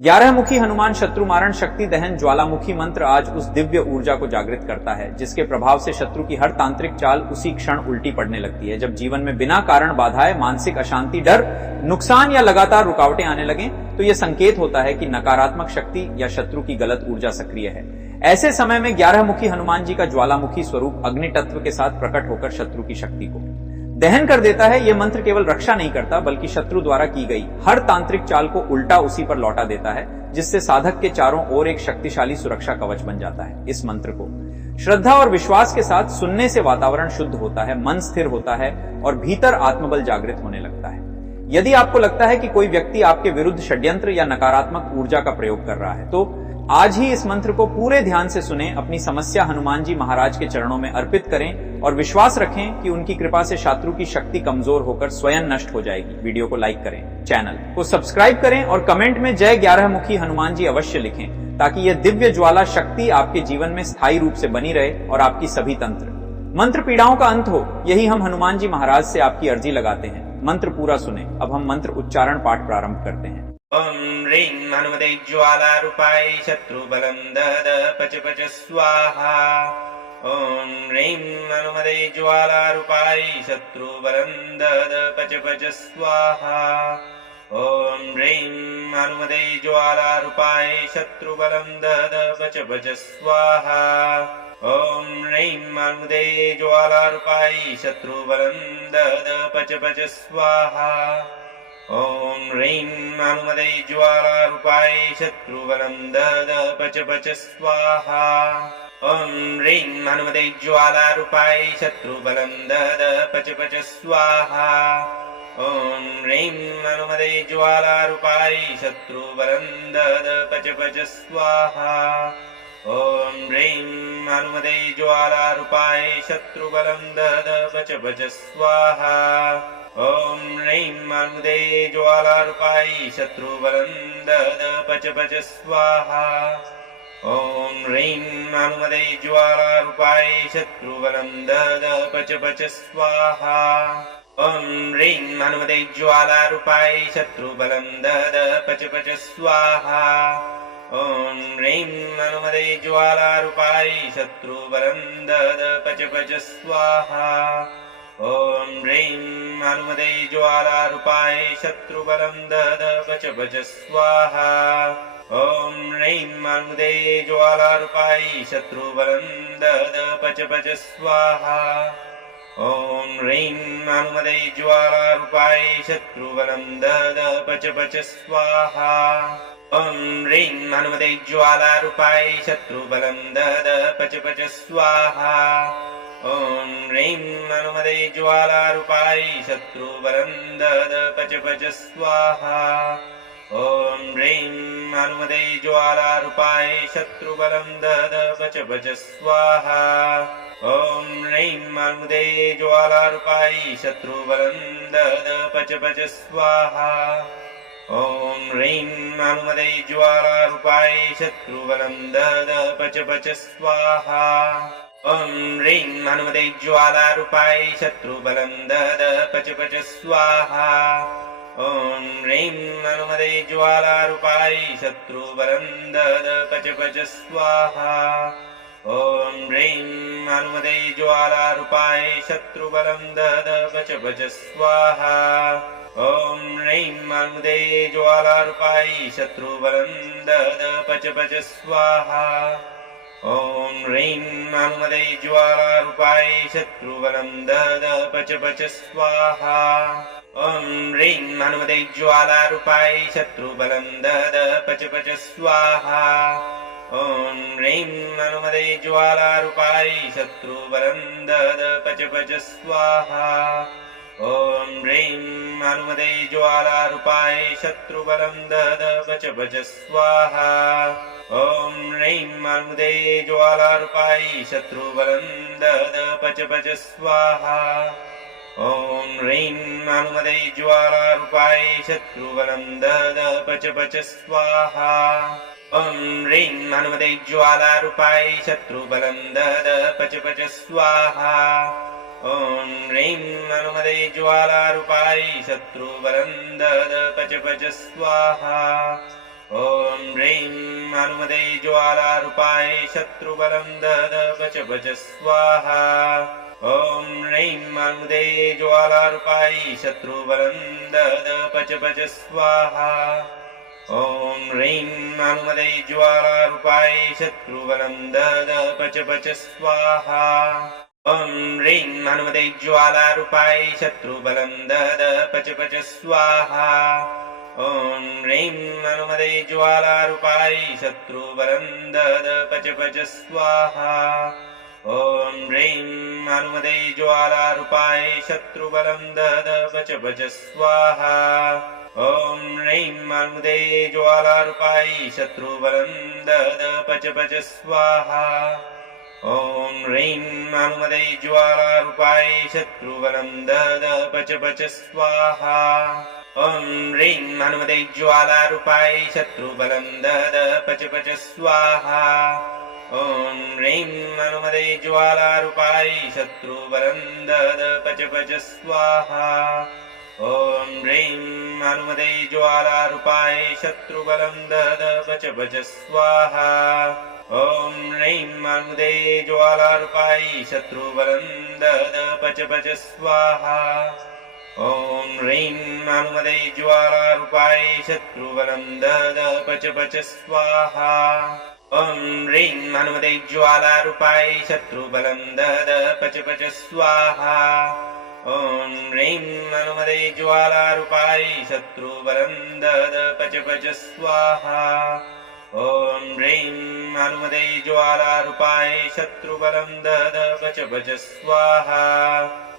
11 मुखी हनुमान शत्रु मारण शक्ति दहन ज्वालामुखी मंत्र आज उस दिव्य ऊर्जा को जागृत करता है जिसके प्रभाव से शत्रु की हर तांत्रिक चाल उसी क्षण उल्टी पड़ने लगती है। जब जीवन में बिना कारण बाधाएं, मानसिक अशांति, डर, नुकसान या लगातार रुकावटें आने लगें, तो यह संकेत होता है कि नकारात्मक शक्ति या शत्रु की गलत ऊर्जा सक्रिय है। ऐसे समय में 11 मुखी हनुमान जी का ज्वालामुखी स्वरूप अग्नि तत्व के साथ प्रकट होकर शत्रु की शक्ति को दहन कर देता है। यह मंत्र केवल रक्षा नहीं करता बल्कि शत्रु द्वारा की गई हर तांत्रिक चाल को उल्टा उसी पर लौटा देता है, जिससे साधक के चारों ओर एक शक्तिशाली सुरक्षा कवच बन जाता है। इस मंत्र को श्रद्धा और विश्वास के साथ सुनने से वातावरण शुद्ध होता है, मन स्थिर होता है और भीतर आत्मबल जागृत होने लगता है। यदि आपको लगता है कि कोई व्यक्ति आपके विरुद्ध षड्यंत्र या नकारात्मक ऊर्जा का प्रयोग कर रहा है, तो आज ही इस मंत्र को पूरे ध्यान से सुनें, अपनी समस्या हनुमान जी महाराज के चरणों में अर्पित करें और विश्वास रखें कि उनकी कृपा से शत्रु की शक्ति कमजोर होकर स्वयं नष्ट हो जाएगी। वीडियो को लाइक करें, चैनल को सब्सक्राइब करें और कमेंट में जय 11 मुखी हनुमान जी अवश्य लिखें, ताकि यह दिव्य ज्वाला शक्ति आपके जीवन में स्थायी रूप से बनी रहे और आपकी सभी मंत्र पीड़ाओं का अंत हो। यही हम हनुमान जी महाराज से आपकी अर्जी लगाते हैं। मंत्र पूरा सुने। अब हम मंत्र उच्चारण पाठ प्रारंभ करते हैं। ओम ह्रीं हनुमते ज्वालारूपाय शत्रुबलं दद पच पच स्वाहा। ओम ह्रीं हनुमते ज्वालारूपाय शत्रुबलं दद पच पच स्वाहा। ओम ह्रीं हनुमते ज्वालारूपाय शत्रुबलं दद पच पच स्वाहा। ओम ह्रीं हनुमते ज्वालारूपाय शत्रुबलं दद पच पच स्वाहा। ओम ह्रीं हनुमते ज्वालारूपाय शत्रुबलं दद पच पच स्वाहा। ओम ह्रीं हनुमते ज्वालारूपाय शत्रुबलं दद पच पच स्वाहा। ओम ह्रीं हनुमते ज्वालारूपाय शत्रुबलं दद पच पच स्वाहा। ओम ह्रीं हनुमते ज्वालारूपाय शत्रुबलं दद पच पच स्वाहा। ओम ह्रीं हनुमते ज्वालारूपाय शत्रुबलं दद पच पच स्वाहा। ओम ह्रीं हनुमते ज्वालारूपाय शत्रुबलं दद पच पच स्वाहा। ओम ह्रीं हनुमते ज्वालारूपाय शत्रुबलं दद पच पच स्वाहा। ओम ह्रीं हनुमते ज्वालारूपाय शत्रुबलं दद पच पच स्वाहा। ओम ह्रीं हनुमते ज्वालारूपाय शत्रुबलं दद पच पच स्वाहा। ओम ह्रीं हनुमते ज्वालारूपाय शत्रुबलं दद पच पच स्वाहा। ओम ह्रीं हनुमते ज्वालारूपाय शत्रुबलं दद पच पच स्वाहा। ओम ह्रीं हनुमते ज्वालारूपाय शत्रुबलं दद पच पच स्वाहा। ओम ह्रीं हनुमते ज्वालारूपाय शत्रुबलं दद पच पच स्वाहा। ओम ह्रीं हनुमते ज्वालारूपाय शत्रुबलं दद पच पच स्वाहा। ओम ह्रीं हनुमते ज्वालारूपाय शत्रुबलं दद पच पच स्वाहा। ओम ह्रीं हनुमते ज्वालारूपाय शत्रुबलं दद पच पच स्वाहा। ओम ह्रीं हनुमते ज्वालारूपाय शत्रुबलं दद पच पच स्वाहा। ओम ह्रीं हनुमते ज्वालारूपाय शत्रुबलं दद पच पच स्वाहा। ओम ह्रीं हनुमते ज्वालारूपाय शत्रुबलं दद पच पच स्वाहा। ओम ह्रीं हनुमते ज्वालारूपाय शत्रुबलं दद पच पच स्वाहा। ओम ह्रीं हनुमते ज्वालारूपाय शत्रुबलं दद पच पच स्वाहा। ओम ह्रीं हनुमते ज्वालारूपाय शत्रुबलं दद पच पच स्वाहा। ओम ह्रीं हनुमते ज्वालारूपाय शत्रुबलं दद पच पच स्वाहा। ओम ह्रीं हनुमते ज्वालारूपाय शत्रुबलं दद पच पच स्वाहा। ओम ह्रीं हनुमते ज्वालारूपाय शत्रुबलं दद पच पच स्वाहा। ओम ह्रीं हनुमते ज्वालारूपाय शत्रुबलं दद पच पच स्वाहा। ओम ह्रीं हनुमते ज्वालारूपाय शत्रुबलं दद पच पच स्वाहा। ओम ह्रीं हनुमते ज्वालारूपाय शत्रुबलं दद पच पच स्वाहा। ओम ह्रीं हनुमते ज्वालारूपाय शत्रुबलं दद पच पच स्वाहा। ॐ ह्रीं हनुमते ज्वालारूपाय शत्रुबलं दद पच पच स्वाहा। ॐ ह्रीं हनुमते ज्वालारूपाय शत्रुबलं दद पच पच स्वाहा। ॐ ह्रीं हनुमते ज्वालारूपाय शत्रुबलं दद पच पच स्वाहा। ॐ ह्रीं हनुमते ज्वालारूपाय शत्रुबलं दद पच पच स्वाहा। ॐ ह्रीं हनुमते ज्वालारूपाय शत्रुबलं दद पच पच स्वाहा। ॐ ह्रीं हनुमते ज्वालारूपाय शत्रुबलं दद पच पच स्वाहा। ॐ ह्रीं हनुमते ज्वालारूपाय शत्रुबलं दद पच पच स्वाहा। ॐ ह्रीं हनुमते ज्वालारूपाय शत्रुबलं दद पच पच स्वाहा। ॐ ह्रीं हनुमते ज्वालारूपाय शत्रुबलं दद पच पच स्वाहा। ॐ ह्रीं हनुमते ज्वालारूपाय शत्रुबलं दद पच पच स्वाहा। ॐ ह्रीं हनुमते ज्वालारूपाय शत्रुबलं दद पच पच स्वाहा। ॐ ह्रीं हनुमते ज्वालारूपाय शत्रुबलं दद पच पच स्वाहा। ॐ ह्रीं हनुमते ज्वालारूपाय शत्रुबलं दद पच पच स्वाहा। ॐ ह्रीं हनुमते ज्वालारूपाय शत्रुबलं दद पच पच स्वाहा। ॐ ह्रीं हनुमते ज्वालारूपाय शत्रुबलं दद पच पच स्वाहा।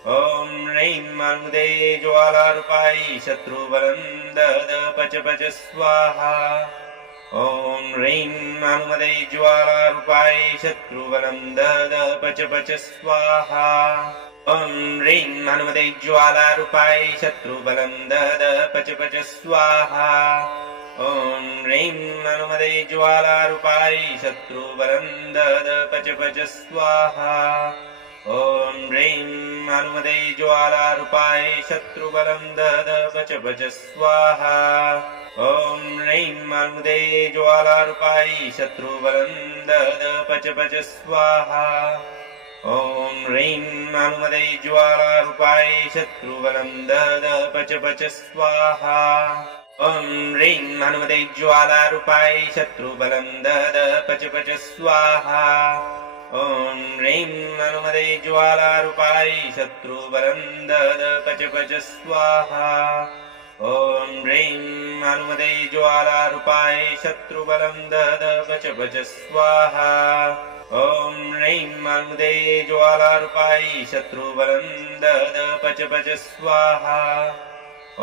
ॐ ह्रीं हनुमते ज्वालारूपाय शत्रुबलं दद पच पच स्वाहा। ॐ ह्रीं हनुमते ज्वालारूपाय शत्रुबलं दद पच पच स्वाहा। ॐ ह्रीं हनुमते ज्वालारूपाय शत्रुबलं दद पच पच स्वाहा। ॐ ह्रीं हनुमते ज्वालारूपाय शत्रुबलं दद पच पच स्वाहा। ॐ ह्रीं हनुमते ज्वालारूपाय शत्रुबलं दद पच पच स्वाहा। ॐ ह्रीं हनुमते ज्वालारूपाय शत्रुबलं दद पच पच स्वाहा। ॐ ह्रीं हनुमते ज्वालारूपाय शत्रुबलं दद पच पच स्वाहा। ॐ ह्रीं हनुमते ज्वालारूपाय शत्रुबलं दद पच पच स्वाहा। ॐ ह्रीं हनुमते ज्वालारूपाय शत्रुबलं दद पच पच स्वाहा। ॐ ह्रीं हनुमते ज्वालारूपाय शत्रुबलं दद पच पच स्वाहा। ॐ ह्रीं हनुमते ज्वालारूपाय शत्रुबलं दद पच पच स्वाहा।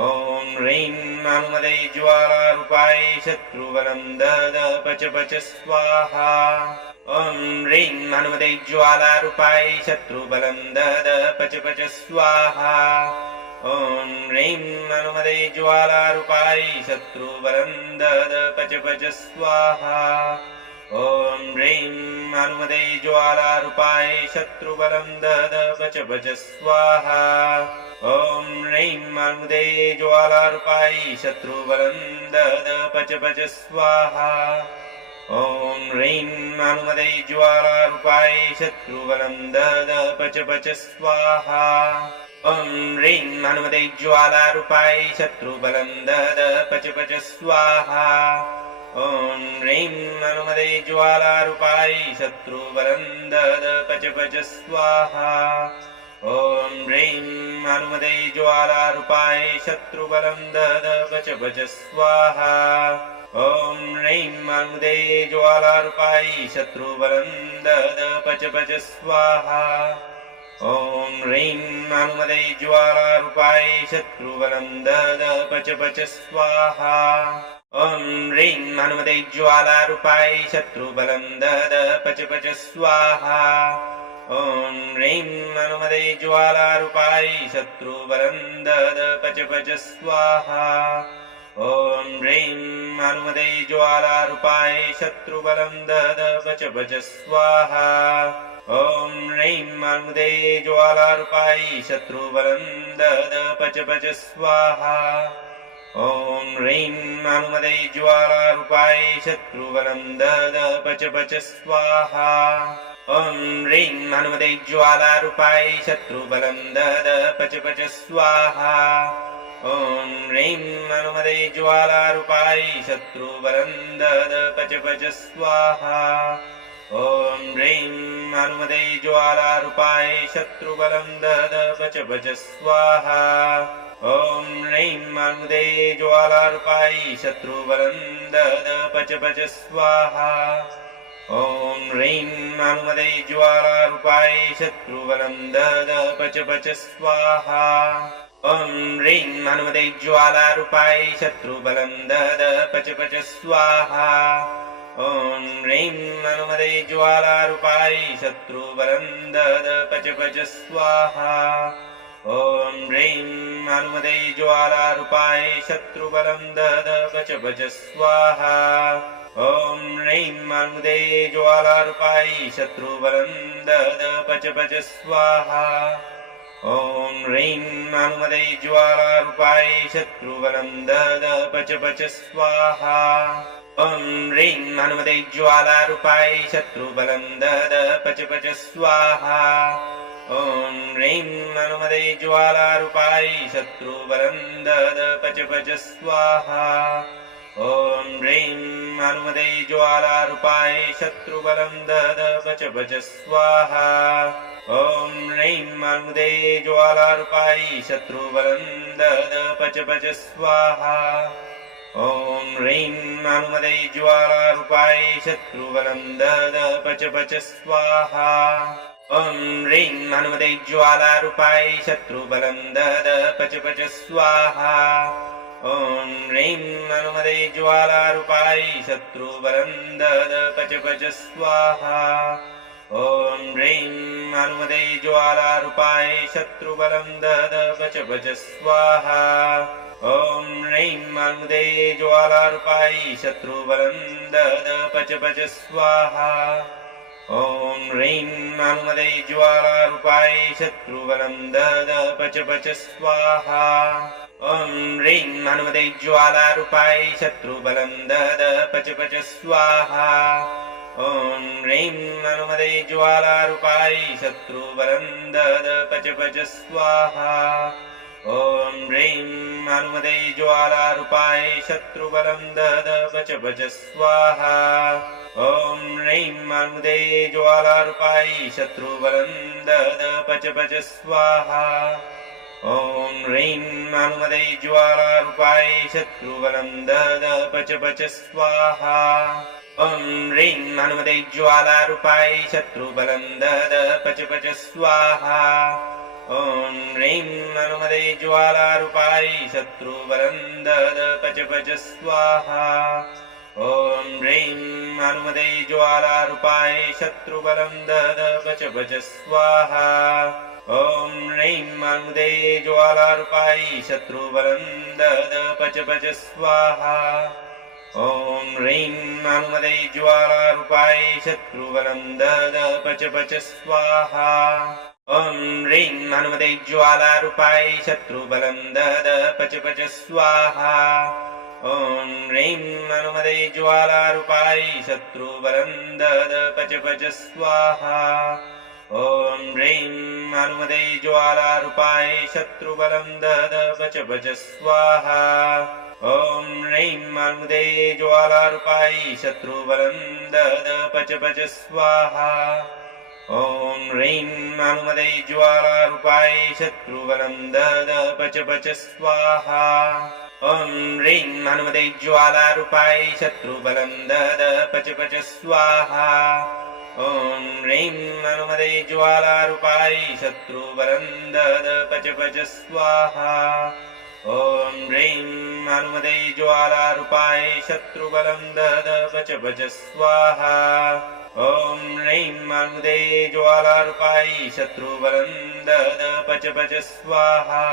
ॐ ह्रीं हनुमते ज्वालारूपाय शत्रुबलं दद पच पच स्वाहा। ॐ ह्रीं हनुमते ज्वालारूपाय शत्रुबलं दद पच पच स्वाहा। ॐ ह्रीं हनुमते ज्वालारूपाय शत्रुबलं दद पच पच स्वाहा। ॐ ह्रीं हनुमते ज्वालारूपाय शत्रुबलं दद पच पच स्वाहा। ॐ ह्रीं हनुमते ज्वालारूपाय शत्रुबलं दद पच पच स्वाहा। ॐ ह्रीं हनुमते ज्वालारूपाय शत्रुबलं दद पच पच स्वाहा। ॐ ह्रीं हनुमते ज्वालारूपाय शत्रुबलं दद पच पच स्वाहा। ॐ ह्रीं हनुमते ज्वालारूपाय शत्रुबलं दद पच पच स्वाहा। ॐ ह्रीं हनुमते ज्वालारूपाय शत्रुबलं दद पच पच स्वाहा। ॐ ह्रीं हनुमते ज्वालारूपाय शत्रुबलं दद पच पच स्वाहा। ॐ ह्रीं हनुमते ज्वालारूपाय शत्रुबलं दद पच पच स्वाहा। ॐ ह्रीं हनुमते ज्वालारूपाय शत्रुबलं दद पच पच स्वाहा। ॐ ह्रीं हनुमते ज्वालारूपाय शत्रुबलं दद पच पच स्वाहा। ॐ ह्रीं हनुमते ज्वालारूपाय शत्रुबलं दद पच पच स्वाहा। ॐ ह्रीं हनुमते ज्वालारूपाय शत्रुबलं दद पच पच स्वाहा। ॐ ह्रीं हनुमते ज्वालारूपाय शत्रुबलं दद पच पच स्वाहा ॐ ह्रीं हनुमते ज्वालारूपाय शत्रुबलं दद पच पच स्वाहा ॐ ह्रीं हनुमते ज्वालारूपाय शत्रुबलं दद पच पच स्वाहा ॐ ह्रीं हनुमते ज्वालारूपाय शत्रुबलं दद पच पच स्वाहा ॐ ह्रीं हनुमते ज्वालारूपाय शत्रुबलं दद पच पच स्वाहा ॐ ह्रीं हनुमते ज्वालारूपाय शत्रुबलं दद पच पच स्वाहा ॐ ह्रीं हनुमते ज्वालारूपाय शत्रुबलं दद पच पच स्वाहा ॐ ह्रीं हनुमते ज्वालारूपाय शत्रुबलं दद पच पच स्वाहा ॐ ह्रीं हनुमते ज्वालारूपाय शत्रुबलं दद पच पच स्वाहा ॐ ह्रीं हनुमते ज्वालारूपाय शत्रुबलं दद पच पच स्वाहा ॐ ह्रीं हनुमते ज्वालारूपाय शत्रुबलं दद पच पच स्वाहा ॐ ह्रीं हनुमते ज्वालारूपाय शत्रुबलं दद पच पच स्वाहा ॐ ह्रीं हनुमते ज्वालारूपाय शत्रुबलं दद पच पच स्वाहा ॐ ह्रीं हनुमते ज्वालारूपाय शत्रुबलं दद पच पच स्वाहा ॐ ह्रीं हनुमते ज्वालारूपाय शत्रुबलं दद पच पच स्वाहा ॐ ह्रीं हनुमते ज्वालारूपाय शत्रुबलं दद पच पच स्वाहा ॐ ह्रीं हनुमते ज्वालारूपाय शत्रुबलं दद पच पच स्वाहा ॐ ह्रीं हनुमते ज्वालारूपाय शत्रुबलं दद पच पच स्वाहा ॐ ह्रीं हनुमते ज्वालारूपाय शत्रुबलं दद पच पच स्वाहा ॐ ह्रीं हनुमते ज्वालारूपाय शत्रुबलं दद पच पच स्वाहा ॐ ह्रीं हनुमते ज्वालारूपाय शत्रुबलं दद पच पच स्वाहा ॐ ह्रीं हनुमते ज्वालारूपाय शत्रुबलं दद पच पच स्वाहा ॐ ह्रीं हनुमते ज्वालारूपाय शत्रुबलं दद पच पच स्वाहा ॐ ह्रीं हनुमते ज्वालारूपाय शत्रुबलं दद पच पच स्वाहा ॐ ह्रीं हनुमते ज्वालारूपाय शत्रुबलं दद पच पच स्वाहा ॐ ह्रीं हनुमते ज्वालारूपाय शत्रुबलं दद पच पच स्वाहा ॐ ह्रीं हनुमते ज्वालारूपाय शत्रुबलं दद पच पच स्वाहा ॐ ह्रीं हनुमते ज्वालारूपाय शत्रुबलं दद पच पच स्वाहा ॐ ह्रीं हनुमते ज्वालारूपाय शत्रुबलं दद पच पच स्वाहा ॐ ह्रीं हनुमते ज्वालारूपाय शत्रुबलं दद पच पच स्वाहा ॐ ह्रीं हनुमते ज्वालारूपाय शत्रुबलं दद पच पच स्वाहा ॐ ह्रीं हनुमते ज्वालारूपाय शत्रुबलं दद पच पच स्वाहा ॐ ह्रीं हनुमते ज्वालारूपाय शत्रुबलं दद पच पच स्वाहा ॐ ह्रीं हनुमते ज्वालारूपाय शत्रुबलं दद पच पच स्वाहा ॐ ह्रीं हनुमते ज्वालारूपाय शत्रुबलं दद पच पच स्वाहा ॐ ह्रीं हनुमते ज्वालारूपाय शत्रुबलं दद पच पच स्वाहा ॐ ह्रीं हनुमते ज्वालारूपाय शत्रुबलं दद पच पच स्वाहा ॐ ह्रीं हनुमते ज्वालारूपाय शत्रुबलं दद पच पच स्वाहा ॐ ह्रीं हनुमते ज्वालारूपाय शत्रुबलं दद पच पच स्वाहा ॐ ह्रीं हनुमते ज्वालारूपाय शत्रुबलं दद पच पच स्वाहा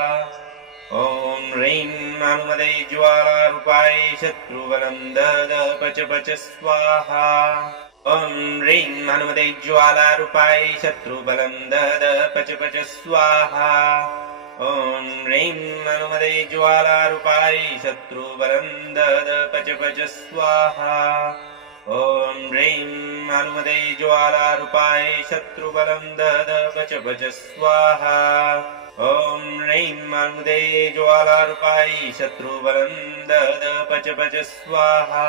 ॐ ह्रीं हनुमते ज्वालारूपाय शत्रुबलं दद पच पच स्वाहा ॐ ह्रीं हनुमते ज्वालारूपाय शत्रुबलं दद पच पच स्वाहा ॐ ह्रीं हनुमते ज्वालारूपाय शत्रुबलं दद पच पच स्वाहा ॐ ह्रीं हनुमते ज्वालारूपाय शत्रुबलं दद पच पच स्वाहा ॐ ह्रीं हनुमते ज्वालारूपाय शत्रुबलं दद पच पच स्वाहा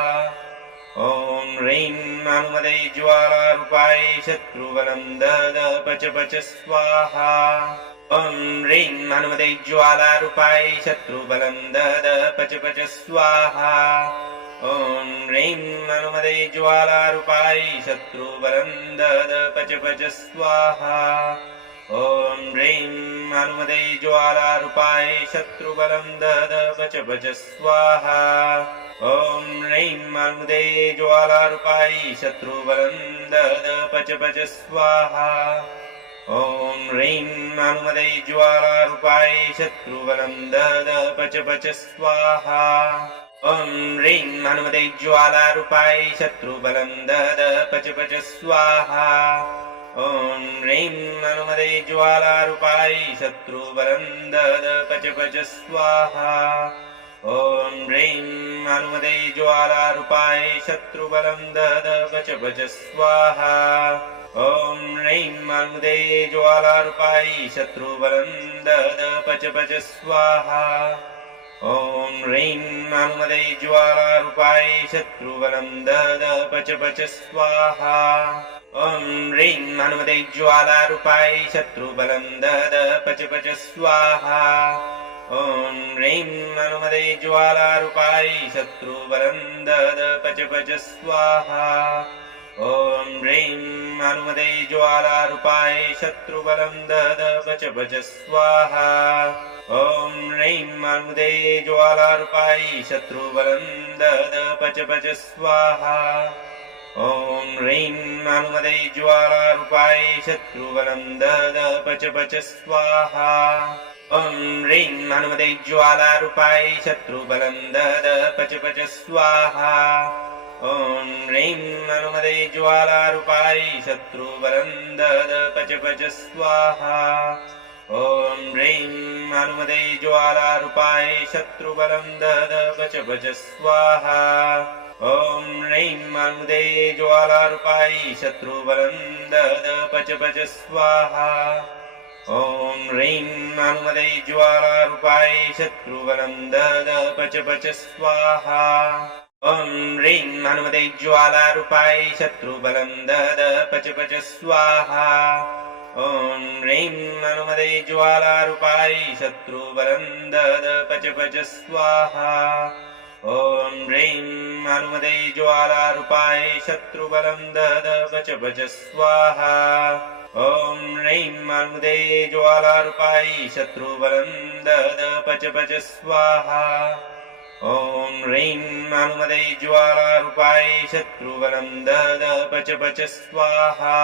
ॐ ह्रीं हनुमते ज्वालारूपाय शत्रुबलं दद पच पच स्वाहा ॐ ह्रीं हनुमते ज्वालारूपाय शत्रुबलं दद पच पच स्वाहा ॐ ह्रीं हनुमते ज्वालारूपाय शत्रुबलं दद पच पच स्वाहा ॐ ह्रीं हनुमते ज्वालारूपाय शत्रुबलं दद पच पच स्वाहा ॐ ह्रीं हनुमते ज्वालारूपाय शत्रुबलं दद पच पच स्वाहा ॐ ह्रीं हनुमते ज्वालारूपाय शत्रुबलं दद पच पच स्वाहा ॐ ह्रीं हनुमते ज्वालारूपाय शत्रुबलं दद पच पच स्वाहा ॐ ह्रीं हनुमते ज्वालारूपाय शत्रुबलं दद पच पच स्वाहा ॐ ह्रीं हनुमते ज्वालारूपाय शत्रुबलं दद पच पच स्वाहा ॐ ह्रीं हनुमते ज्वालारूपाय शत्रुबलं दद पच पच स्वाहा ॐ ह्रीं हनुमते ज्वालारूपाय शत्रुबलं दद पच पच स्वाहा ॐ ह्रीं हनुमते ज्वालारूपाय शत्रुबलं दद पच पच स्वाहा ॐ ह्रीं हनुमते ज्वालारूपाय शत्रुबलं दद पच पच स्वाहा ॐ ह्रीं हनुमते ज्वालारूपाय शत्रुबलं दद पच पच स्वाहा ॐ ह्रीं हनुमते ज्वालारूपाय शत्रुबलं दद पच पच स्वाहा ॐ ह्रीं हनुमते ज्वालारूपाय शत्रुबलं दद पच पच स्वाहा ॐ ह्रीं हनुमते ज्वालारूपाय शत्रुबलं दद पच पच स्वाहा ॐ ह्रीं हनुमते ज्वालारूपाय शत्रुबलं दद पच पच स्वाहा ॐ ह्रीं हनुमते ज्वालारूपाय शत्रुबलं दद पच पच स्वाहा ॐ ह्रीं हनुमते ज्वालारूपाय शत्रुबलं दद पच पच स्वाहा ॐ ह्रीं हनुमते ज्वालारूपाय शत्रुबलं दद पच पच स्वाहा ॐ ह्रीं हनुमते ज्वालारूपाय शत्रुबलं दद पच पच स्वाहा ॐ ह्रीं हनुमते ज्वालारूपाय शत्रुबलं दद पच पच स्वाहा ॐ ह्रीं हनुमते ज्वालारूपाय शत्रुबलं दद पच पच स्वाहा ॐ ह्रीं हनुमते ज्वालारूपाय शत्रुबलं दद पच पच स्वाहा ॐ ह्रीं हनुमते ज्वालारूपाय शत्रुबलं दद पच पच स्वाहा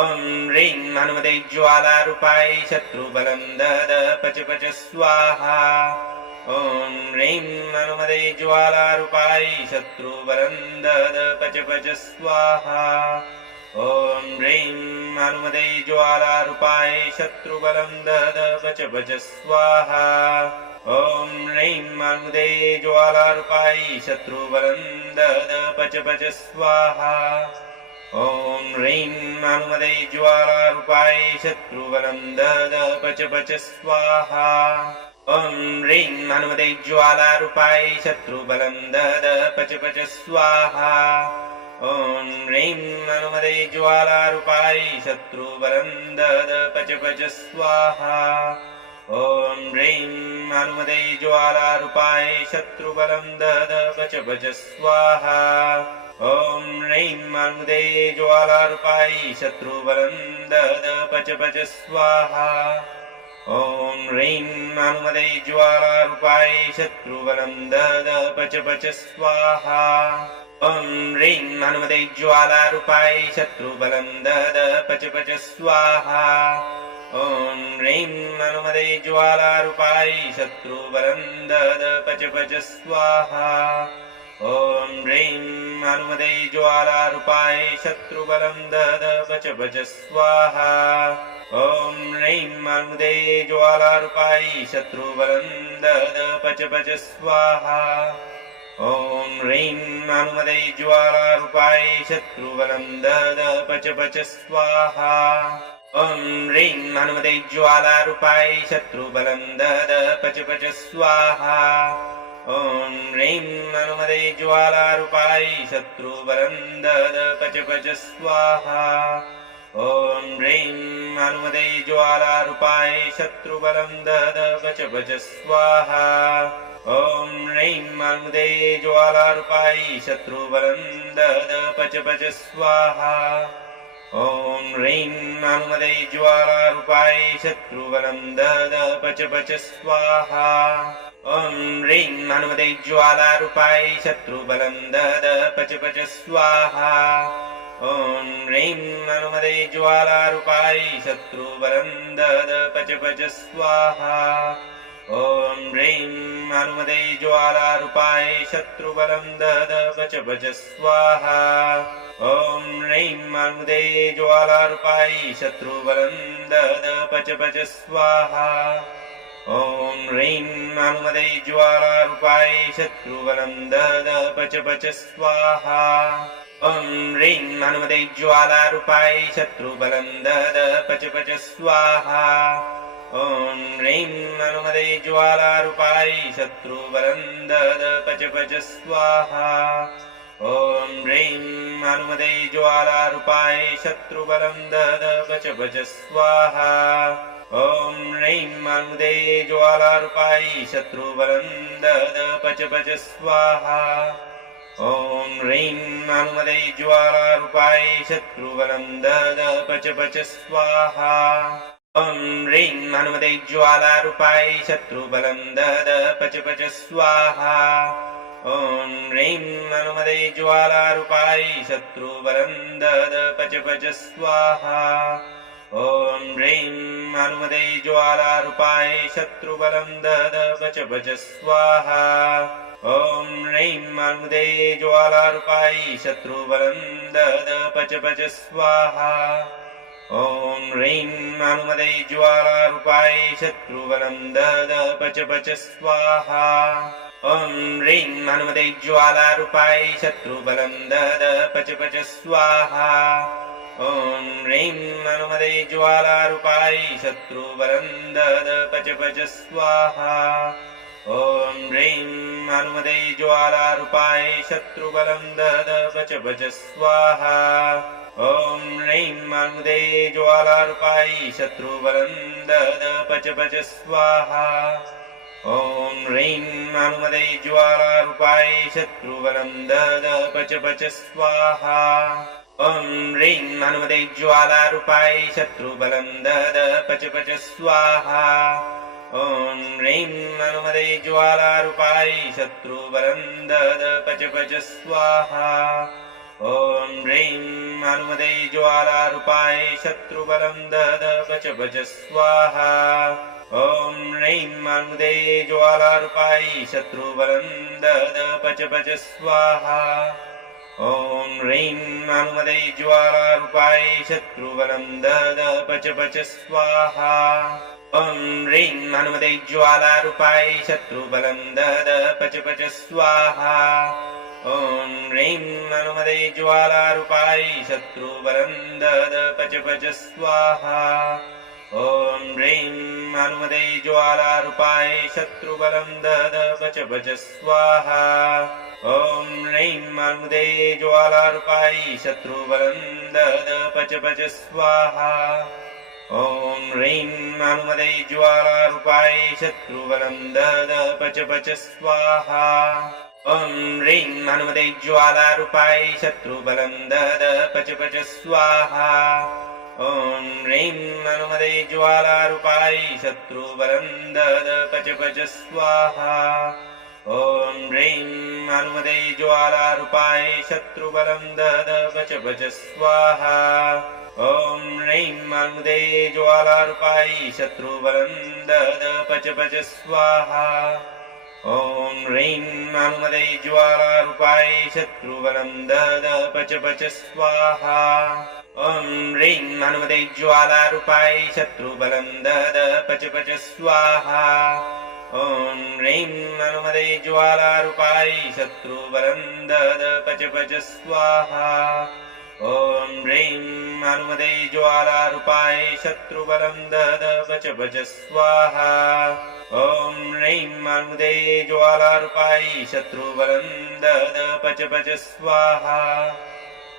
ॐ ह्रीं हनुमते ज्वालारूपाय शत्रुबलं दद पच पच स्वाहा ॐ ह्रीं हनुमते ज्वालारूपाय शत्रुबलं दद पच पच स्वाहा ॐ ह्रीं हनुमते ज्वालारूपाय शत्रुबलं दद पच पच स्वाहा ॐ ह्रीं हनुमते ज्वालारूपाय शत्रुबलं दद पच पच स्वाहा ॐ ह्रीं हनुमते ज्वालारूपाय शत्रुबलं दद पच पच स्वाहा ॐ ह्रीं हनुमते ज्वालारूपाय शत्रुबलं दद पच पच स्वाहा ॐ ह्रीं हनुमते ज्वालारूपाय शत्रुबलं दद पच पच स्वाहा ॐ ह्रीं हनुमते ज्वालारूपाय शत्रुबलं दद पच पच स्वाहा ॐ ह्रीं हनुमते ज्वालारूपाय शत्रुबलं दद पच पच स्वाहा ॐ ह्रीं हनुमते ज्वालारूपाय शत्रुबलं दद पच पच स्वाहा ॐ ह्रीं हनुमते ज्वालारूपाय शत्रुबलं दद पच पच स्वाहा ॐ ह्रीं हनुमते ज्वालारूपाय शत्रुबलं दद पच पच स्वाहा ॐ ह्रीं हनुमते ज्वालारूपाय शत्रुबलं दद पच पच स्वाहा ॐ ह्रीं हनुमते ज्वालारूपाय शत्रुबलं दद पच पच स्वाहा ॐ ह्रीं हनुमते ज्वालारूपाय शत्रुबलं दद पच पच स्वाहा ॐ ह्रीं हनुमते ज्वालारूपाय शत्रुबलं दद पच पच स्वाहा ॐ ह्रीं हनुमते ज्वालारूपाय शत्रुबलं दद पच पच स्वाहा ॐ ह्रीं हनुमते ज्वालारूपाय शत्रुबलं दद पच पच स्वाहा ॐ ह्रीं हनुमते ज्वालारूपाय शत्रुबलं दद पच पच स्वाहा ॐ ह्रीं हनुमते ज्वालारूपाय शत्रुबलं दद पच पच स्वाहा ॐ ह्रीं हनुमते ज्वालारूपाय शत्रुबलं दद पच पच स्वाहा ॐ ह्रीं हनुमते ज्वालारूपाय शत्रुबलं दद पच पच स्वाहा ॐ ह्रीं हनुमते ज्वालारूपाय शत्रुबलं दद पच पच स्वाहा ॐ ह्रीं हनुमते ज्वालारूपाय शत्रुबलं दद पच पच स्वाहा ॐ ह्रीं हनुमते ज्वालारूपाय शत्रुबलं दद पच पच स्वाहा ॐ ह्रीं हनुमते ज्वालारूपाय शत्रुबलं दद पच पच स्वाहा ॐ ह्रीं हनुमते ज्वालारूपाय शत्रुबलं दद पच पच स्वाहा ॐ ह्रीं हनुमते ज्वालारूपाय शत्रुबलं दद पच पच स्वाहा ॐ ह्रीं हनुमते ज्वालारूपाय शत्रुबलं दद पच पच स्वाहा ॐ ह्रीं हनुमते ज्वालारूपाय शत्रुबलं दद पच पच स्वाहा ॐ ह्रीं हनुमते ज्वालारूपाय शत्रुबलं दद पच पच स्वाहा ॐ ह्रीं हनुमते ज्वालारूपाय शत्रुबलं दद पच पच स्वाहा ॐ ह्रीं हनुमते ज्वालारूपाय शत्रुबलं दद पच पच स्वाहा ॐ ह्रीं हनुमते ज्वालारूपाय शत्रुबलं दद पच पच स्वाहा ॐ ह्रीं हनुमते ज्वालारूपाय शत्रुबलं दद पच पच स्वाहा ॐ ह्रीं हनुमते ज्वालारूपाय शत्रुबलं दद पच पच स्वाहा ॐ ह्रीं हनुमते ज्वालारूपाय शत्रुबलं दद पच पच स्वाहा ॐ ह्रीं हनुमते ज्वालारूपाय शत्रुबलं दद पच पच स्वाहा ॐ ह्रीं हनुमते ज्वालारूपाय शत्रुबलं दद पच पच स्वाहा ॐ ह्रीं हनुमते ज्वालारूपाय शत्रुबलं दद पच पच स्वाहा ॐ ह्रीं हनुमते ज्वालारूपाय शत्रुबलं दद पच पच स्वाहा ॐ ह्रीं हनुमते ज्वालारूपाय शत्रुबलं दद पच पच स्वाहा ॐ ह्रीं हनुमते ज्वालारूपाय शत्रुबलं दद पच पच स्वाहा ॐ ह्रीं हनुमते ज्वालारूपाय शत्रुबलं दद पच पच स्वाहा ॐ ह्रीं हनुमते ज्वालारूपाय शत्रुबलं दद पच पच स्वाहा ॐ ह्रीं हनुमते ज्वालारूपाय शत्रुबलं दद पच पच स्वाहा ॐ ह्रीं हनुमते ज्वालारूपाय शत्रुबलं दद पच पच स्वाहा ॐ ह्रीं हनुमते ज्वालारूपाय शत्रुबलं दद पच पच स्वाहा ॐ ह्रीं हनुमते ज्वालारूपाय शत्रुबलं दद पच पच स्वाहा ॐ ह्रीं हनुमते ज्वालारूपाय शत्रुबलं दद पच पच स्वाहा ॐ ह्रीं हनुमते ज्वालारूपाय शत्रुबलं दद पच पच स्वाहा ॐ ह्रीं हनुमते ज्वालारूपाय शत्रुबलं दद पच पच स्वाहा ॐ ह्रीं हनुमते ज्वालारूपाय शत्रुबलं दद पच पच स्वाहा ॐ ह्रीं हनुमते ज्वालारूपाय शत्रुबलं दद पच पच स्वाहा ॐ ह्रीं हनुमते ज्वालारूपाय शत्रुबलं दद पच पच स्वाहा ॐ ह्रीं हनुमते ज्वालारूपाय शत्रुबलं दद पच पच स्वाहा ॐ ह्रीं हनुमते ज्वालारूपाय शत्रुबलं दद पच पच स्वाहा ॐ ह्रीं हनुमते ज्वालारूपाय शत्रुबलं दद पच पच स्वाहा ॐ ह्रीं हनुमते ज्वालारूपाय शत्रुबलं दद पच पच स्वाहा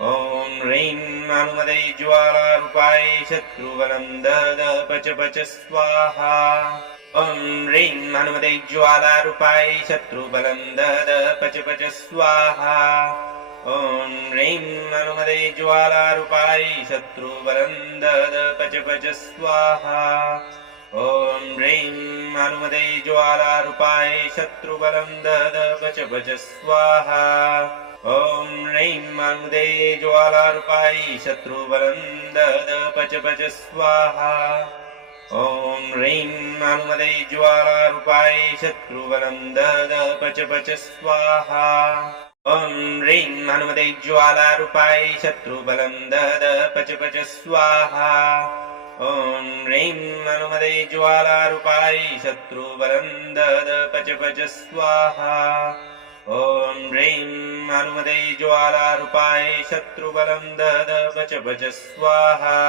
ॐ ह्रीं हनुमते ज्वालारूपाय शत्रुबलं दद पच पच स्वाहा ॐ ह्रीं हनुमते ज्वालारूपाय शत्रुबलं दद पच पच स्वाहा ॐ ह्रीं हनुमते ज्वालारूपाय शत्रुबलं दद पच पच स्वाहा ॐ ह्रीं हनुमते ज्वालारूपाय शत्रुबलं दद पच पच स्वाहा ॐ ह्रीं हनुमते ज्वालारूपाय शत्रुबलं दद पच पच स्वाहा ॐ ह्रीं हनुमते ज्वालारूपाय शत्रुबलं दद पच पच स्वाहा ॐ ह्रीं हनुमते ज्वालारूपाय शत्रुबलं दद पच पच स्वाहा ॐ ह्रीं हनुमते ज्वालारूपाय शत्रुबलं दद पच पच स्वाहा ॐ ह्रीं हनुमते ज्वालारूपाय शत्रुबलं दद पच पच स्वाहा